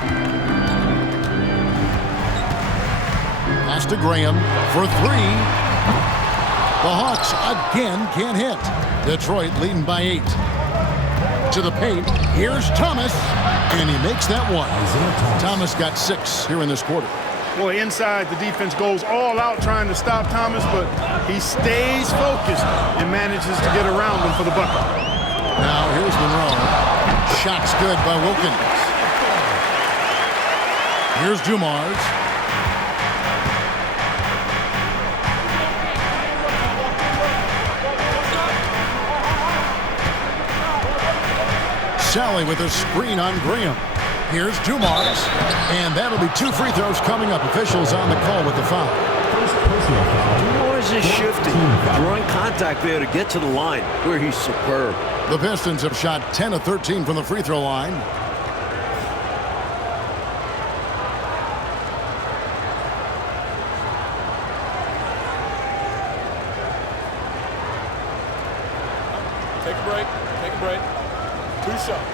Pass to Graham for 3. The Hawks again can't hit. Detroit leading by 8. To the paint. Here's Thomas. And he makes that one. Thomas got 6 here in this quarter. Boy, inside, the defense goes all out trying to stop Thomas, but he stays focused and manages to get around him for the bucket. Now here's Monroe. Shot's good by Wilkins. Here's Dumars. Sally with a screen on Graham. Here's Dumars. And that'll be 2 free throws coming up. Officials on the call with the foul. Dumars is shifting, drawing contact there to get to the line where he's superb. The Pistons have shot 10 of 13 from the free throw line. Take a break. Take a break. 2 shots.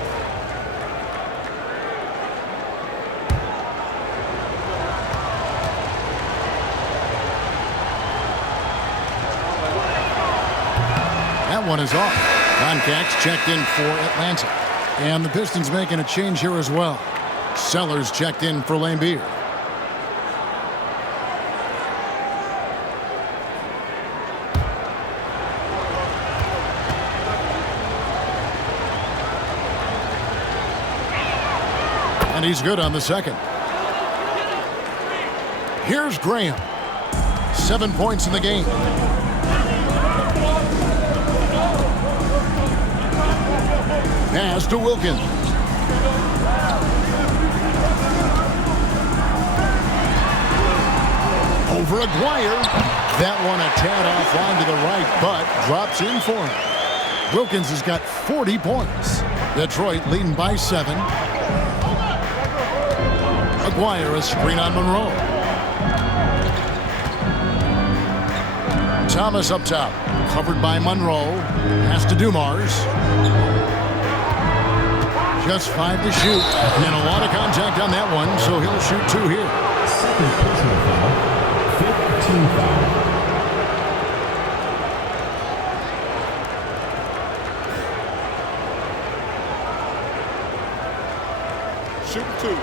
That one is off. Contact checked in for Atlanta. And the Pistons making a change here as well. Sellers checked in for Lambeer. And he's good on the second. Here's Graham. 7 points in the game. Pass to Wilkins. Over Aguirre. That one a tad offline to the right, but drops in for him. Wilkins has got 40 points. Detroit leading by 7. Aguirre a screen on Monroe. Thomas up top. Covered by Monroe. Pass to Dumars. Just 5 to shoot. And a lot of contact on that one, so he'll shoot 2 here. Second personal foul. 15 foul. Shooting 2.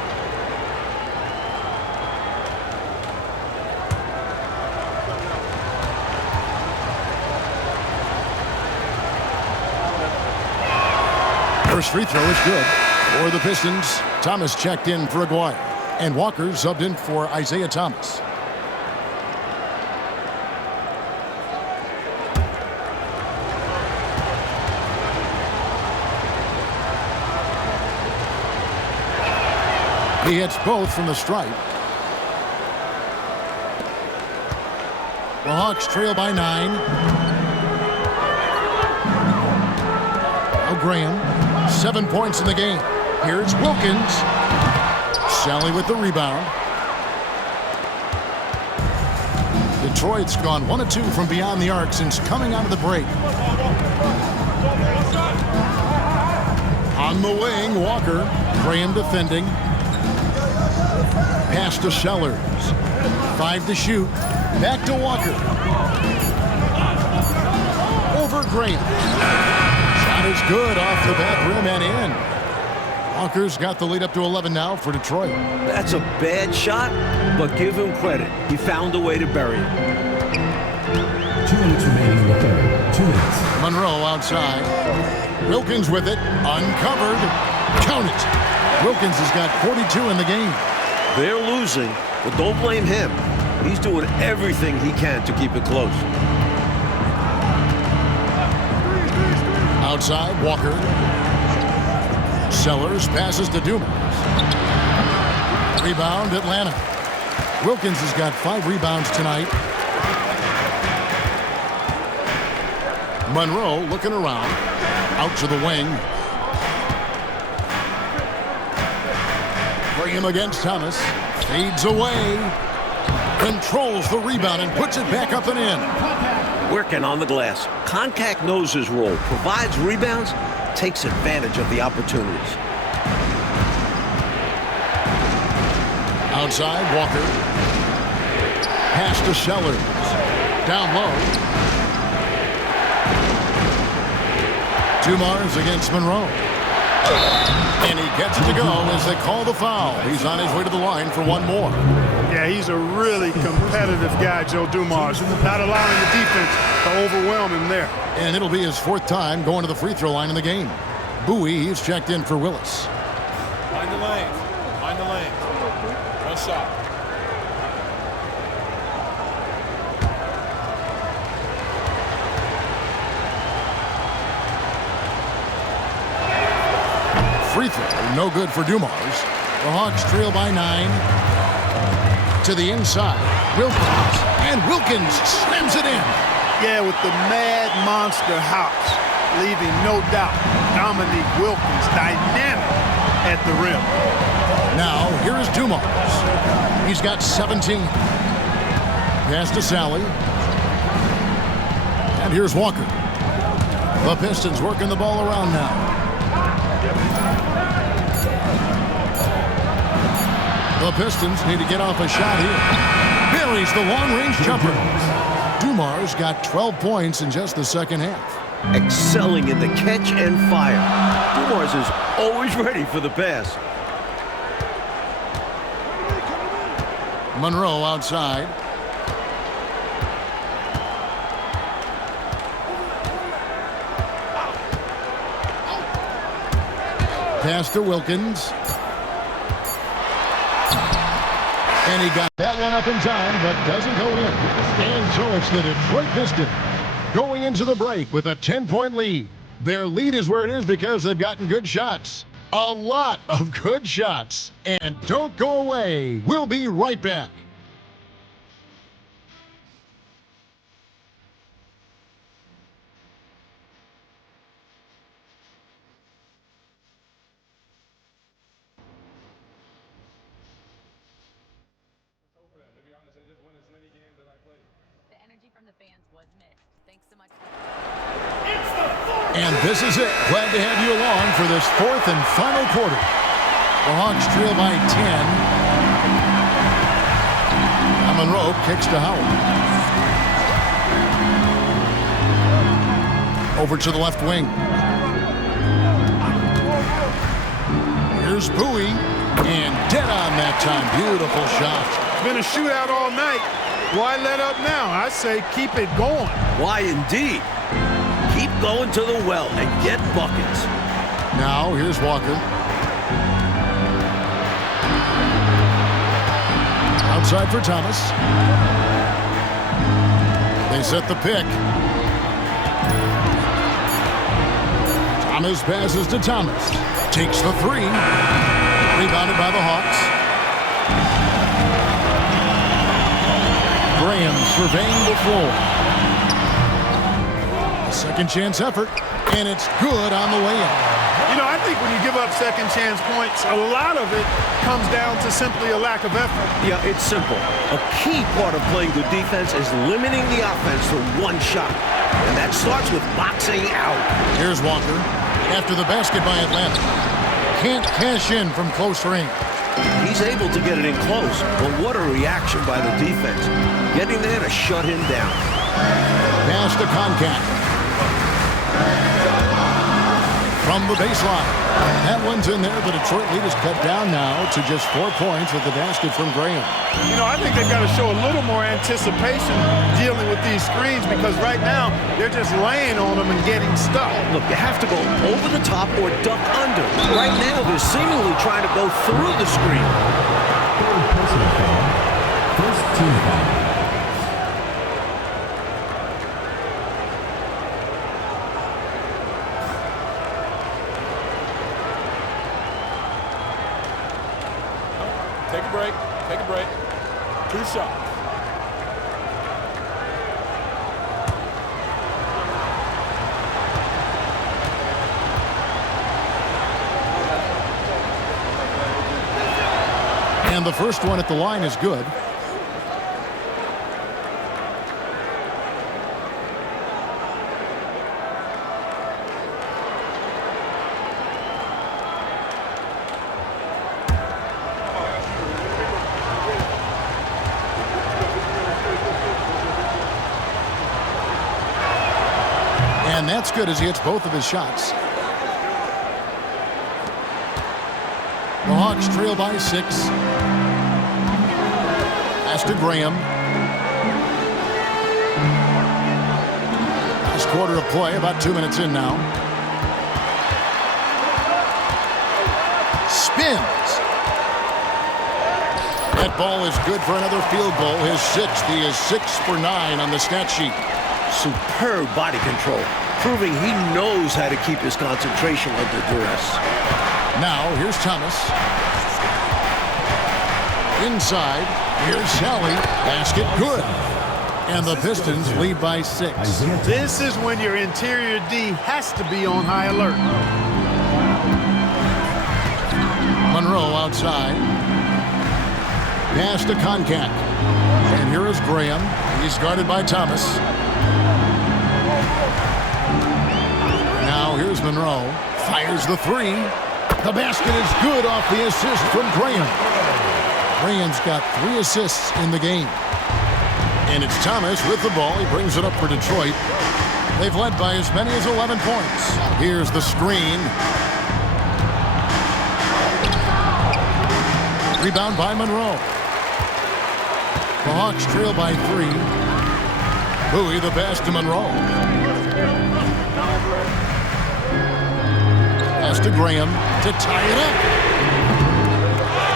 First free throw is good for the Pistons. Thomas checked in for Aguirre. And Walker subbed in for Isaiah Thomas. He hits both from the stripe. The Hawks trail by 9. Graham, 7 points in the game. Here's Wilkins. Sally with the rebound. Detroit's gone 1 of 2 from beyond the arc since coming out of the break. On the wing, Walker. Graham defending. Pass to Sellers. 5 to shoot. Back to Walker. Over Graham. Shot is good off the back rim and in. Walker's got the lead up to 11 now for Detroit. That's a bad shot, but give him credit. He found a way to bury it. 2 minutes remaining in the third. 2 minutes. Monroe outside. Wilkins with it. Uncovered. Count it. Wilkins has got 42 in the game. They're losing, but don't blame him. He's doing everything he can to keep it close. Outside, Walker. Sellers passes to Dumas. Rebound, Atlanta. Wilkins has got 5 rebounds tonight. Monroe looking around. Out to the wing. Graham against Thomas. Fades away. Controls the rebound and puts it back up and in. Working on the glass. Koncak knows his role. Provides rebounds. Takes advantage of the opportunities. Outside, Walker. Pass to Sellers. Down low. Dumars against Monroe. And he gets it to go as they call the foul. He's on his way to the line for one more. Yeah, he's a really competitive guy, Joe Dumars. Not allowing the defense to overwhelm him there. And it'll be his 4th time going to the free throw line in the game. Bowie, he's checked in for Willis. Find the lane. Find the lane. One shot. Free throw, no good for Dumars. The Hawks trail by 9. To the inside, Wilkins. And Wilkins slams it in. Yeah, with the mad monster hops, leaving no doubt Dominique Wilkins dynamic at the rim. Now, here is Dumars. He's got 17. Pass to Sally. And here's Walker. The Pistons working the ball around now. The Pistons need to get off a shot here. Buries the long-range jumper. Dumars got 12 points in just the second half. Excelling in the catch and fire. Dumars is always ready for the pass. Monroe outside. Pass to Wilkins. And he got that one up in time, but doesn't go in. And so it's the Detroit Pistons going into the break with a 10-point lead. Their lead is where it is because they've gotten good shots. A lot of good shots. And don't go away. We'll be right back. And this is it. Glad to have you along for this 4th and final quarter. The Hawks trail by 10. Now Monroe kicks to Howard. Over to the left wing. Here's Bowie. And dead on that time. Beautiful shot. It's been a shootout all night. Why let up now? I say keep it going. Why indeed? Keep going to the well and get buckets. Now here's Walker. Outside for Thomas. They set the pick. Thomas passes to Thomas. Takes the 3. Rebounded by the Hawks. Graham surveying the floor. A second chance effort, and it's good on the way in. You know, I think when you give up second chance points, a lot of it comes down to simply a lack of effort. Yeah, it's simple. A key part of playing good defense is limiting the offense to one shot. And that starts with boxing out. Here's Walker. After the basket by Atlanta. Can't cash in from close range. He's able to get it in close, but what a reaction by the defense. Getting there to shut him down. Pass to Koncak. from the baseline. That one's in there. The Detroit lead is cut down now to just 4 points with the basket from Graham. You know, I think they've got to show a little more anticipation dealing with these screens because right now they're just laying on them and getting stuck. Look, you have to go over the top or duck under. Right now, they're seemingly trying to go through the screen. Third personal foul. First team foul. Take a break. Take a break. 2 shots. And the first one at the line is good. And that's good as he hits both of his shots. The Hawks trail by 6. Pass to Graham. Last quarter of play, about 2 minutes in now. Spins. That ball is good for another field goal. His 6th. He is 6 for 9 on the stat sheet. Superb body control, proving he knows how to keep his concentration under duress. Now, here's Thomas. Inside, here's Sally. Basket good. And the Pistons lead by 6. This is when your interior D has to be on high alert. Monroe outside. Pass to Koncak. And here is Graham. He's guarded by Thomas. Now here's Monroe. Fires the 3. The basket is good off the assist from Graham. Graham's got 3 assists in the game. And it's Thomas with the ball. He brings it up for Detroit. They've led by as many as 11 points. Here's the screen. Rebound by Monroe. The Hawks trail by 3. Bowie the pass to Monroe. Pass to Graham to tie it up.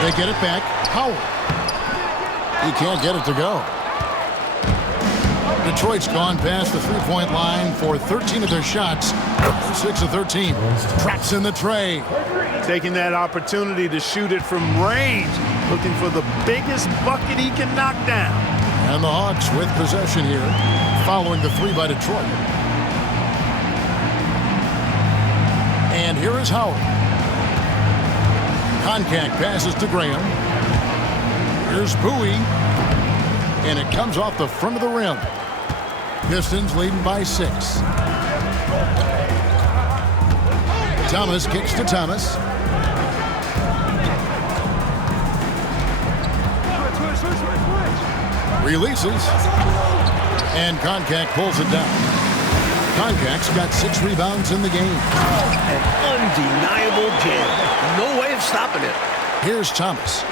They get it back. Howard. He can't get it to go. Detroit's gone past the three-point line for 13 of their shots. 6 of 13. Traps in the tray. Taking that opportunity to shoot it from range. Looking for the biggest bucket he can knock down. And the Hawks with possession here, following the 3 by Detroit. And here is Howard. Koncak passes to Graham. Here's Bowie. And it comes off the front of the rim. Pistons leading by 6. Thomas kicks to Thomas. Releases. And Koncak pulls it down. Koncak's got 6 rebounds in the game. An undeniable jam. No way of stopping it. Here's Thomas.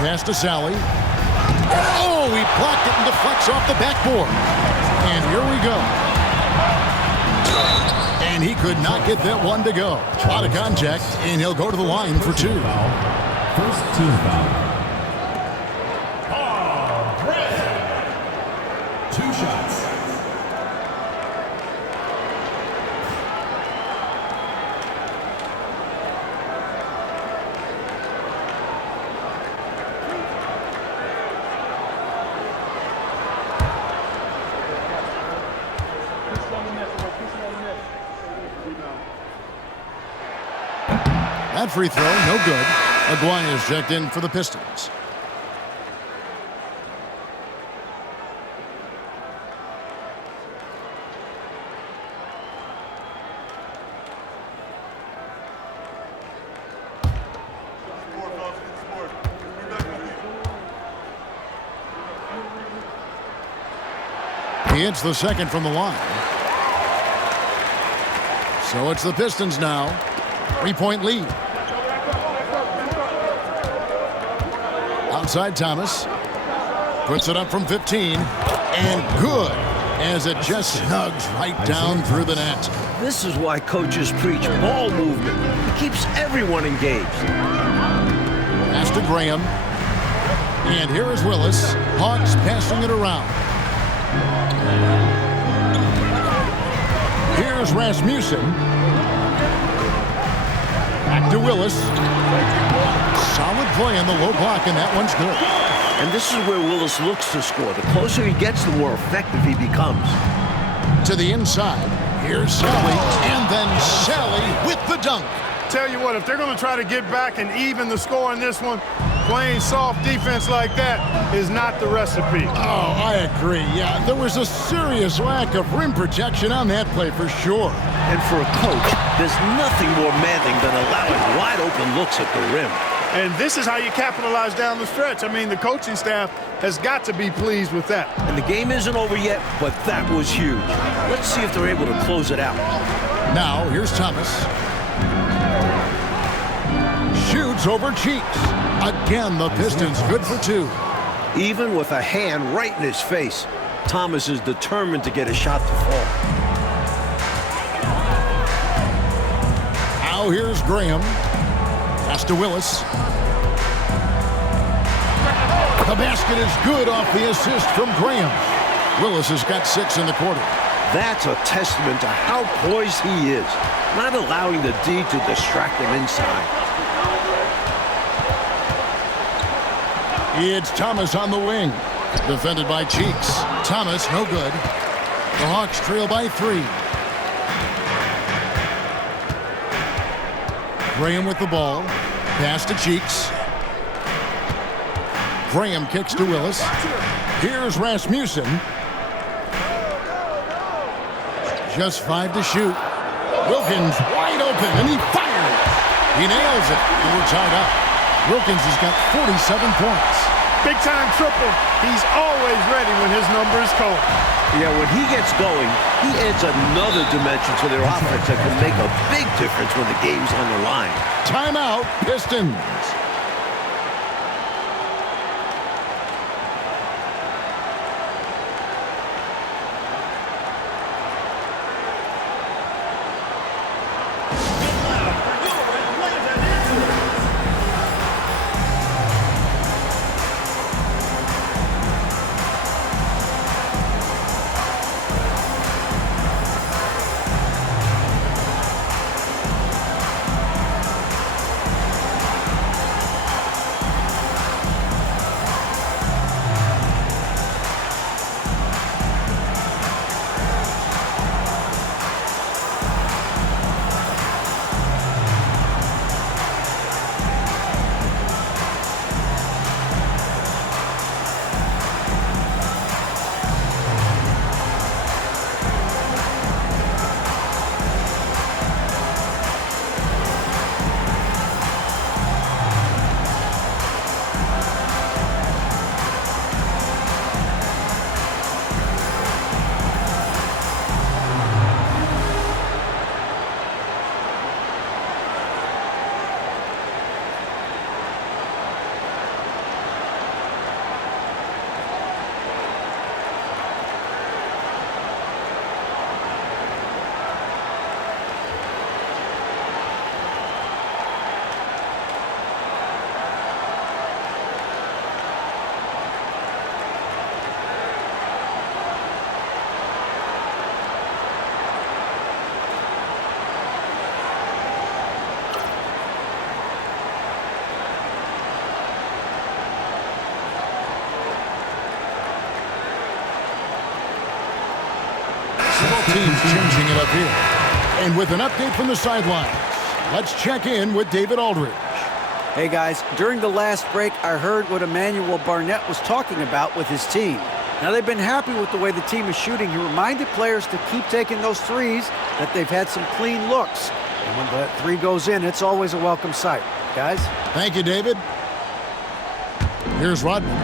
Pass to Sally. Oh, he blocked it and deflects off the backboard. And here we go. And he could not get that one to go. Out of contact, and he'll go to the line for 2. First team foul. Graham. 2 shots. That free throw, no good. Aguaya's checked in for the Pistons. He hits the second from the line. So it's the Pistons now. 3-point lead. Outside Thomas. Puts it up from 15. And good, as it just snugs right down through the net. This is why coaches preach ball movement. It keeps everyone engaged. Pass to Graham. And here is Willis. Hawks passing it around. Here's Rasmussen. Back to Willis. Solid play on the low block, and that one's good. And this is where Willis looks to score. The closer he gets, the more effective he becomes. To the inside. Here's Sally. And then Sally with the dunk. Tell you what, if they're going to try to get back and even the score in this one, playing soft defense like that is not the recipe. Oh, I agree. Yeah, there was a serious lack of rim protection on that play for sure. And for a coach, there's nothing more maddening than allowing wide open looks at the rim. And this is how you capitalize down the stretch. I mean, the coaching staff has got to be pleased with that. And the game isn't over yet, but that was huge. Let's see if they're able to close it out. Now, here's Thomas. Shoots over Cheeks. Again, the Pistons good for two. Even with a hand right in his face, Thomas is determined to get a shot to fall. Now here's Graham. Pass to Willis. The basket is good off the assist from Graham. Willis has got 6 in the quarter. That's a testament to how poised he is, not allowing the D to distract him inside. It's Thomas on the wing. Defended by Cheeks. Thomas, no good. The Hawks trail by 3. Graham with the ball. Pass to Cheeks. Graham kicks to Willis. Here's Rasmussen. Just 5 to shoot. Wilkins wide open, and he fires. He nails it, and we're tied up. Wilkins has got 47 points. Big-time triple. He's always ready when his number is called. Yeah, when he gets going, he adds another dimension to their offense that can make a big difference when the game's on the line. Timeout, Pistons. Teams changing it up here. And with an update from the sidelines, let's check in with David Aldridge. Hey guys, during the last break, I heard what Emmanuel Barnett was talking about with his team. Now they've been happy with the way the team is shooting. He reminded players to keep taking those threes, that they've had some clean looks. And when that 3 goes in, it's always a welcome sight. Guys? Thank you, David. Here's Rodman.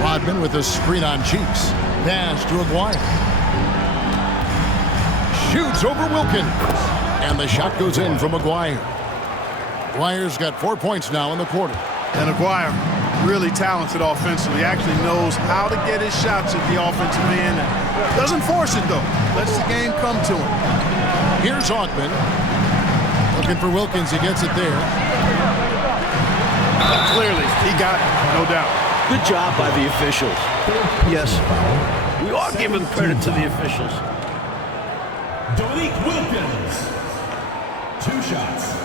Rodman with a screen on Cheeks. Pass to Aguirre. Shoots over Wilkins. And the shot goes in from Aguirre. Aguirre's got 4 points now in the quarter. And Aguirre, really talented offensively. Actually knows how to get his shots at the offensive end. And doesn't force it, though. Lets the game come to him. Here's Altman. Looking for Wilkins. He gets it there. Clearly, he got it, no doubt. Good job by the officials. Yes, we are giving credit to the officials. Wilkins. 2 shots.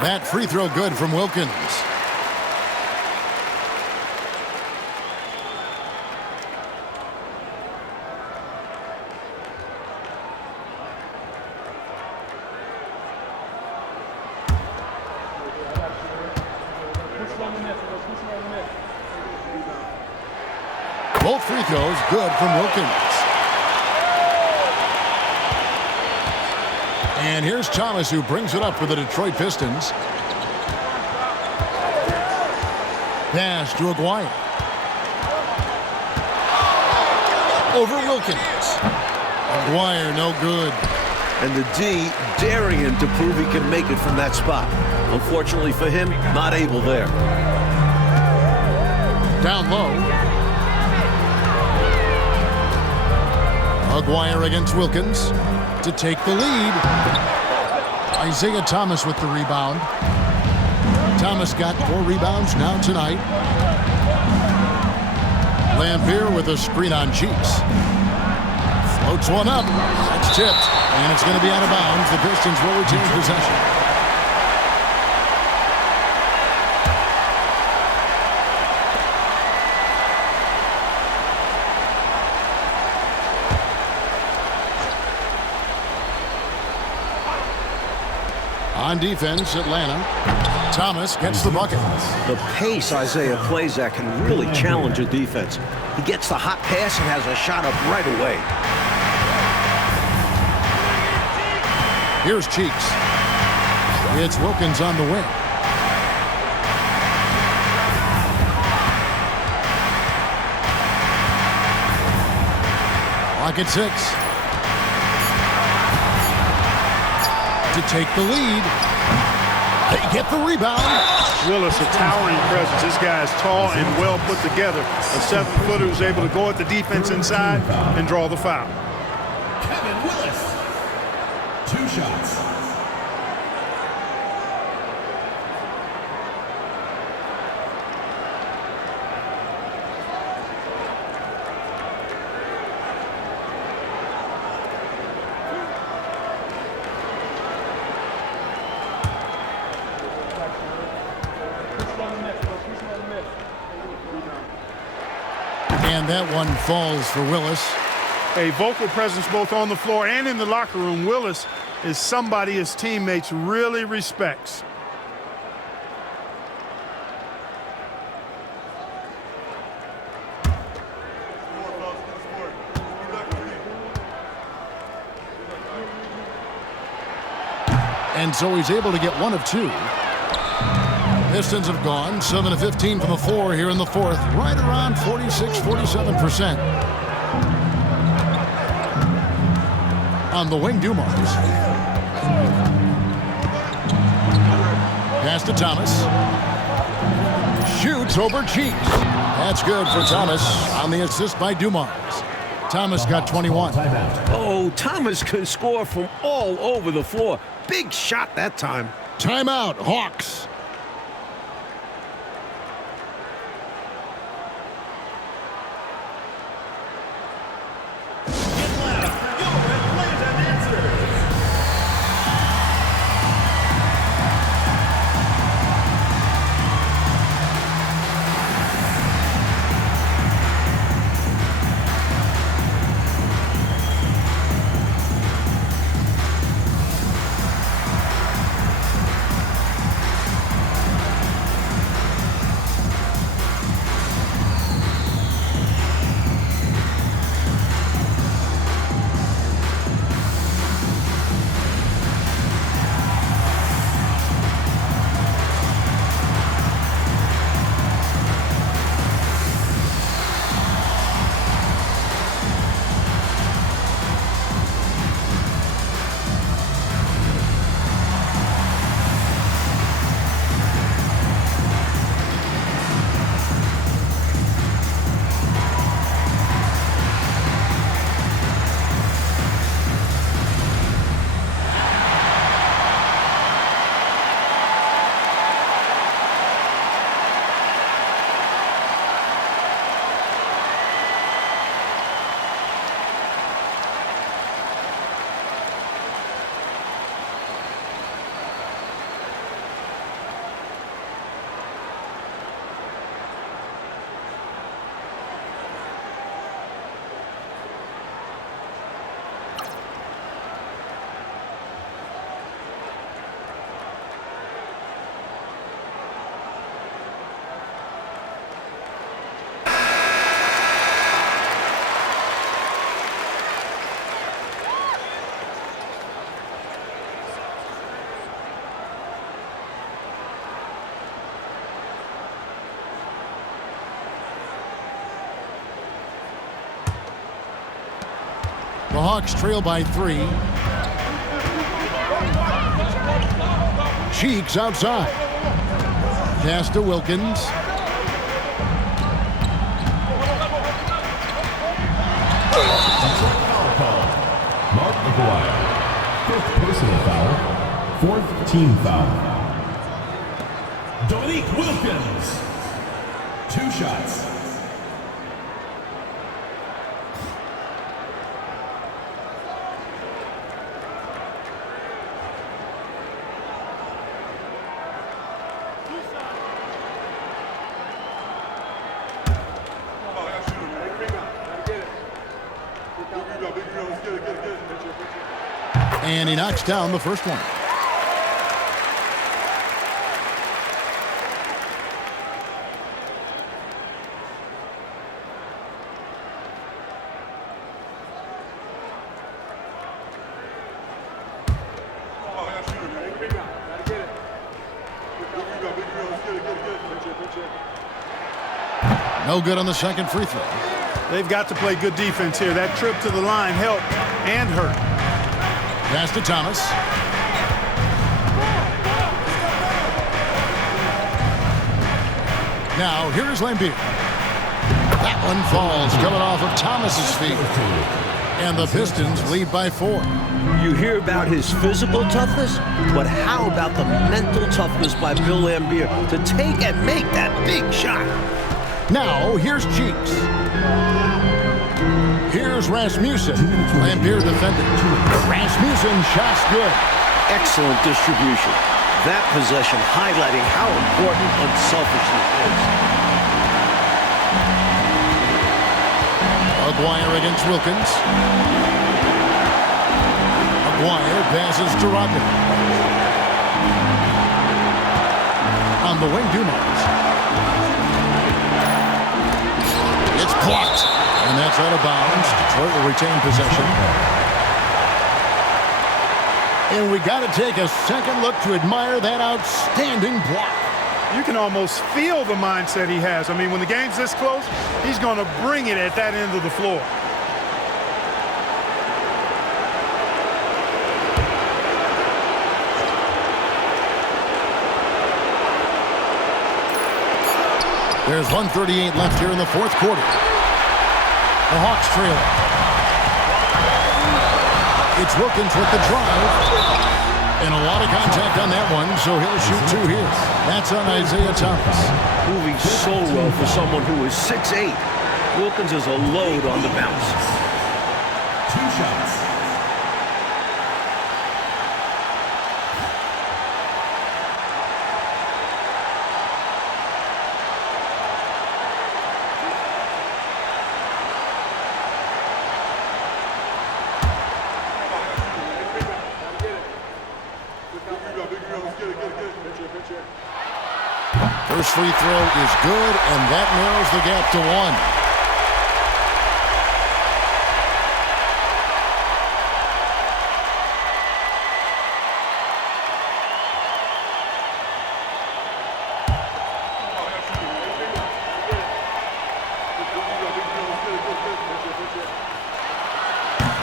That free throw good from Wilkins. Both free throws good from Wilkins. And here's Thomas, who brings it up for the Detroit Pistons. Pass to Aguirre. Over Wilkins. Aguirre, no good. And the D daring him to prove he can make it from that spot. Unfortunately for him, not able there. Down low. Aguirre against Wilkins to take the lead. Isaiah Thomas with the rebound. Thomas got 4 rebounds now tonight. Lampier with a screen on Cheeks. Floats one up. That's tipped. And it's going to be out of bounds. The Pistons will retain possession. On defense, Atlanta. Thomas gets the bucket. The pace Isaiah plays at can really challenge a defense. He gets the hot pass and has a shot up right away. Here's Cheeks. It's Wilkins on the wing. Clock at 6. To take the lead. They get the rebound. Willis, a towering presence. This guy is tall and well put together. A 7-footer who's able to go at the defense inside and draw the foul. Kevin Willis. 2 shots. And that one falls for Willis. A vocal presence both on the floor and in the locker room. Willis is somebody his teammates really respects. And so he's able to get 1 of 2. Pistons have gone 7 of 15 from the floor here in the 4th, right around 46-47%. On the wing, Dumars. Pass to Thomas. Shoots over Cheeks. That's good for Thomas on the assist by Dumars. Thomas got 21. Oh, Thomas can score from all over the floor. Big shot that time. Timeout, Hawks. The Hawks trail by 3. Cheeks outside. Pass to Wilkins. Mark McGuire. 5th personal foul. 4th team foul. Dominique Wilkins. 2 shots. And he knocks down the first one. No good on the second free throw. They've got to play good defense here. That trip to the line helped and hurt. Pass to Thomas. Now, here's Lambier. That one falls, coming off of Thomas's feet. And the Pistons lead by 4. You hear about his physical toughness, but how about the mental toughness by Bill Lambier to take and make that big shot? Now, here's Cheeks. Here's Rasmussen. Lambier defending. Rasmussen shot's good. Excellent distribution. That possession highlighting how important unselfishness is. Maguire against Wilkins. Maguire passes to Rodman. On the wing, Dumars. It's blocked. And that's out of bounds. Detroit will retain possession. And we got to take a second look to admire that outstanding block. You can almost feel the mindset he has. I mean, when the game's this close, he's going to bring it at that end of the floor. There's 1:38 left here in the fourth quarter. The Hawks trail. It's Wilkins with the drive. And a lot of contact on that one, so he'll shoot 2 here. That's on Isaiah Thomas. Moving so well for someone who is 6'8". Wilkins is a load on the bounce. 2 shots. First free throw is good, and that narrows the gap to 1.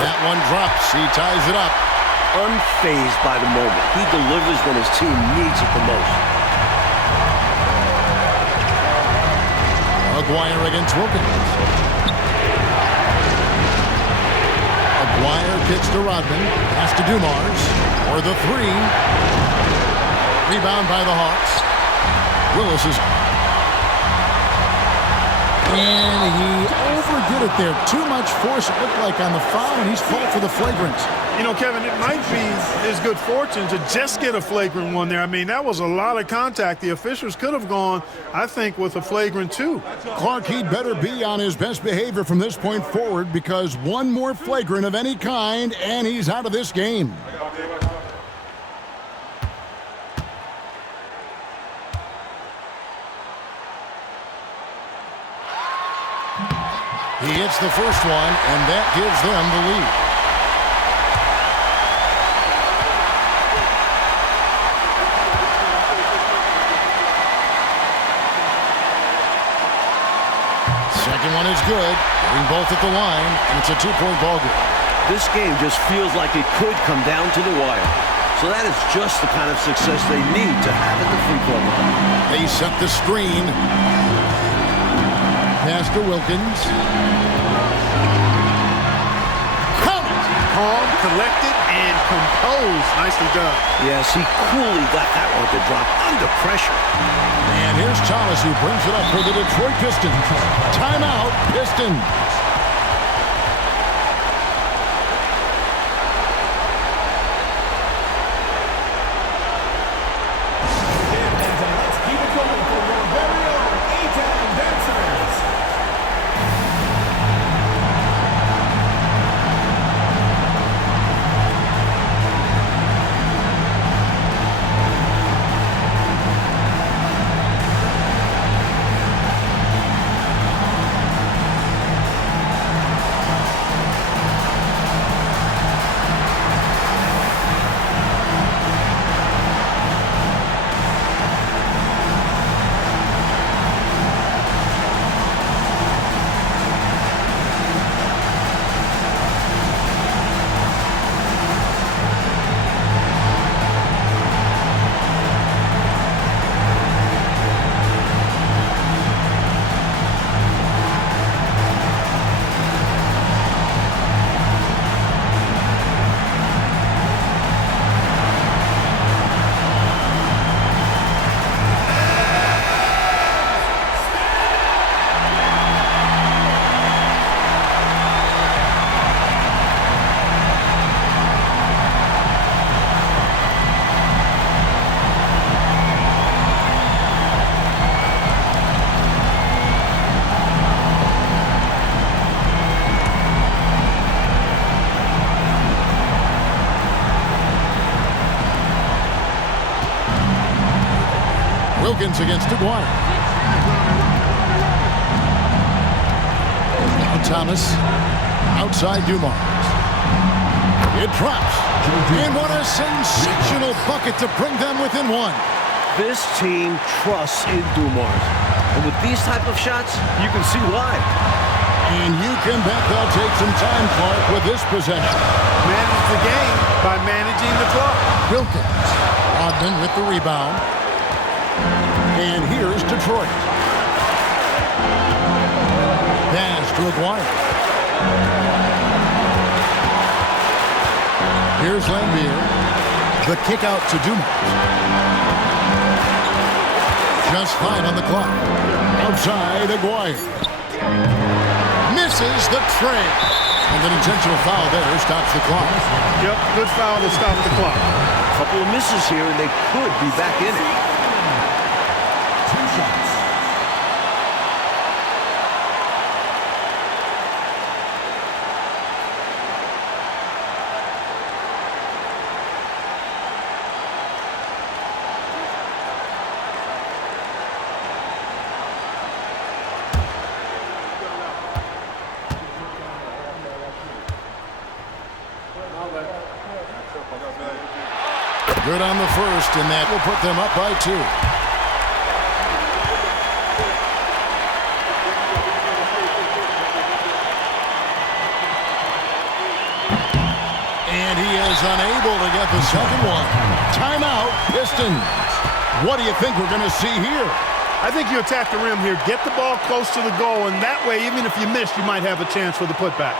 That one drops. He ties it up. Unfazed by the moment. He delivers when his team needs it the most. Maguire against Wilkins. Maguire kicks to Rodman. Pass to Dumars. For the 3. Rebound by the Hawks. Willis is... And he overdid it there. Too much force, it looked like, on the foul, and he's called for the flagrant. You know, Kevin, it might be his good fortune to just get a flagrant one there. I mean, that was a lot of contact. The officials could have gone, I think, with a flagrant 2. Clark, he'd better be on his best behavior from this point forward, because one more flagrant of any kind, and he's out of this game. He hits the first one, and that gives them the lead. Second one is good. Getting both at the line, and it's a 2-point ball game. This game just feels like it could come down to the wire. So that is just the kind of success they need to have at the free throw line. They set the screen. Pass to Wilkins. Count it! Calm, collected, and composed. Nicely done. Yes, he coolly got that one to drop under pressure. And here's Thomas, who brings it up for the Detroit Pistons. Timeout, Pistons. Let's keep it going for your very own A-Town Dancers. Wilkins against Aguirre. Now Thomas outside Dumars. It drops. And what a sensational bucket to bring them within one. This team trusts in Dumars. And with these type of shots, you can see why. And you can bet they'll take some time, Clark, with this possession. Manage the game by managing the clock. Wilkins. Rodman with the rebound. And here's Detroit. Pass to Aguirre. Here's Lambier. The kick out to Dumars. Just 5 on the clock. Outside Aguirre. Misses the tray. And an intentional foul there stops the clock. Yep, good foul to stop the clock. A couple of misses here, and they could be back in it. 2 shots. Good on the first, and that will put them up by 2. And he is unable to get the second one. Timeout, Pistons. What do you think we're going to see here? I think you attack the rim here, get the ball close to the goal, and that way, even if you miss, you might have a chance for the putback.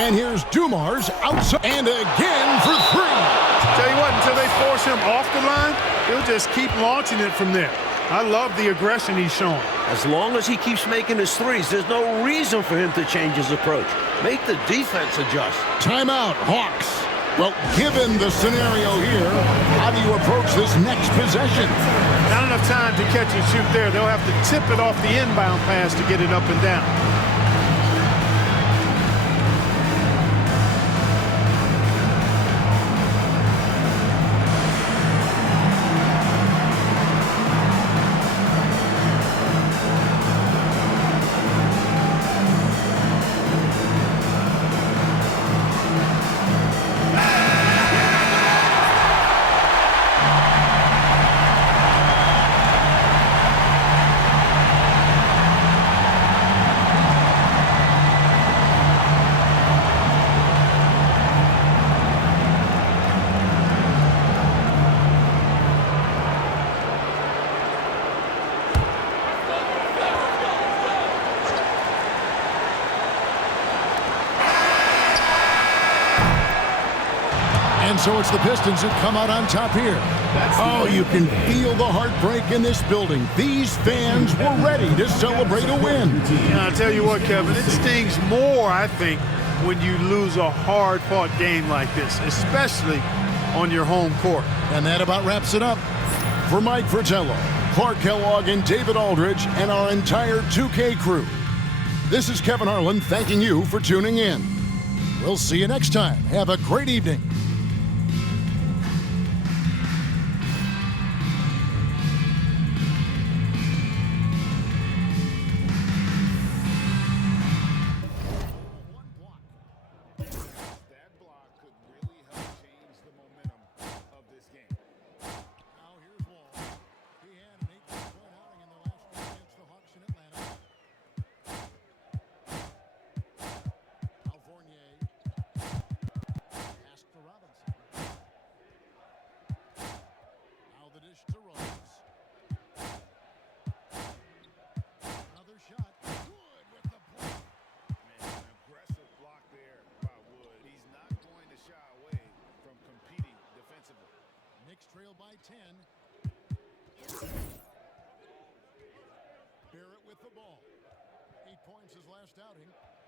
And here's Dumars outside. And again for three. Tell you what, until they force him off the line, he'll just keep launching it from there. I love the aggression he's showing. As long as he keeps making his threes, there's no reason for him to change his approach. Make the defense adjust. Timeout, Hawks. Well, given the scenario here, how do you approach this next possession? Not enough time to catch and shoot there. They'll have to tip it off the inbound pass to get it up and down. And so it's the Pistons who come out on top here. Oh, you can feel the heartbreak in this building. These fans were ready to celebrate a win. Yeah, I'll tell you what, Kevin, it stings more, I think, when you lose a hard-fought game like this, especially on your home court. And that about wraps it up. For Mike Fratello, Clark Kellogg, and David Aldridge, and our entire 2K crew, this is Kevin Harlan thanking you for tuning in. We'll see you next time. Have a great evening. Trail by 10. Barrett with the ball. 8 points his last outing.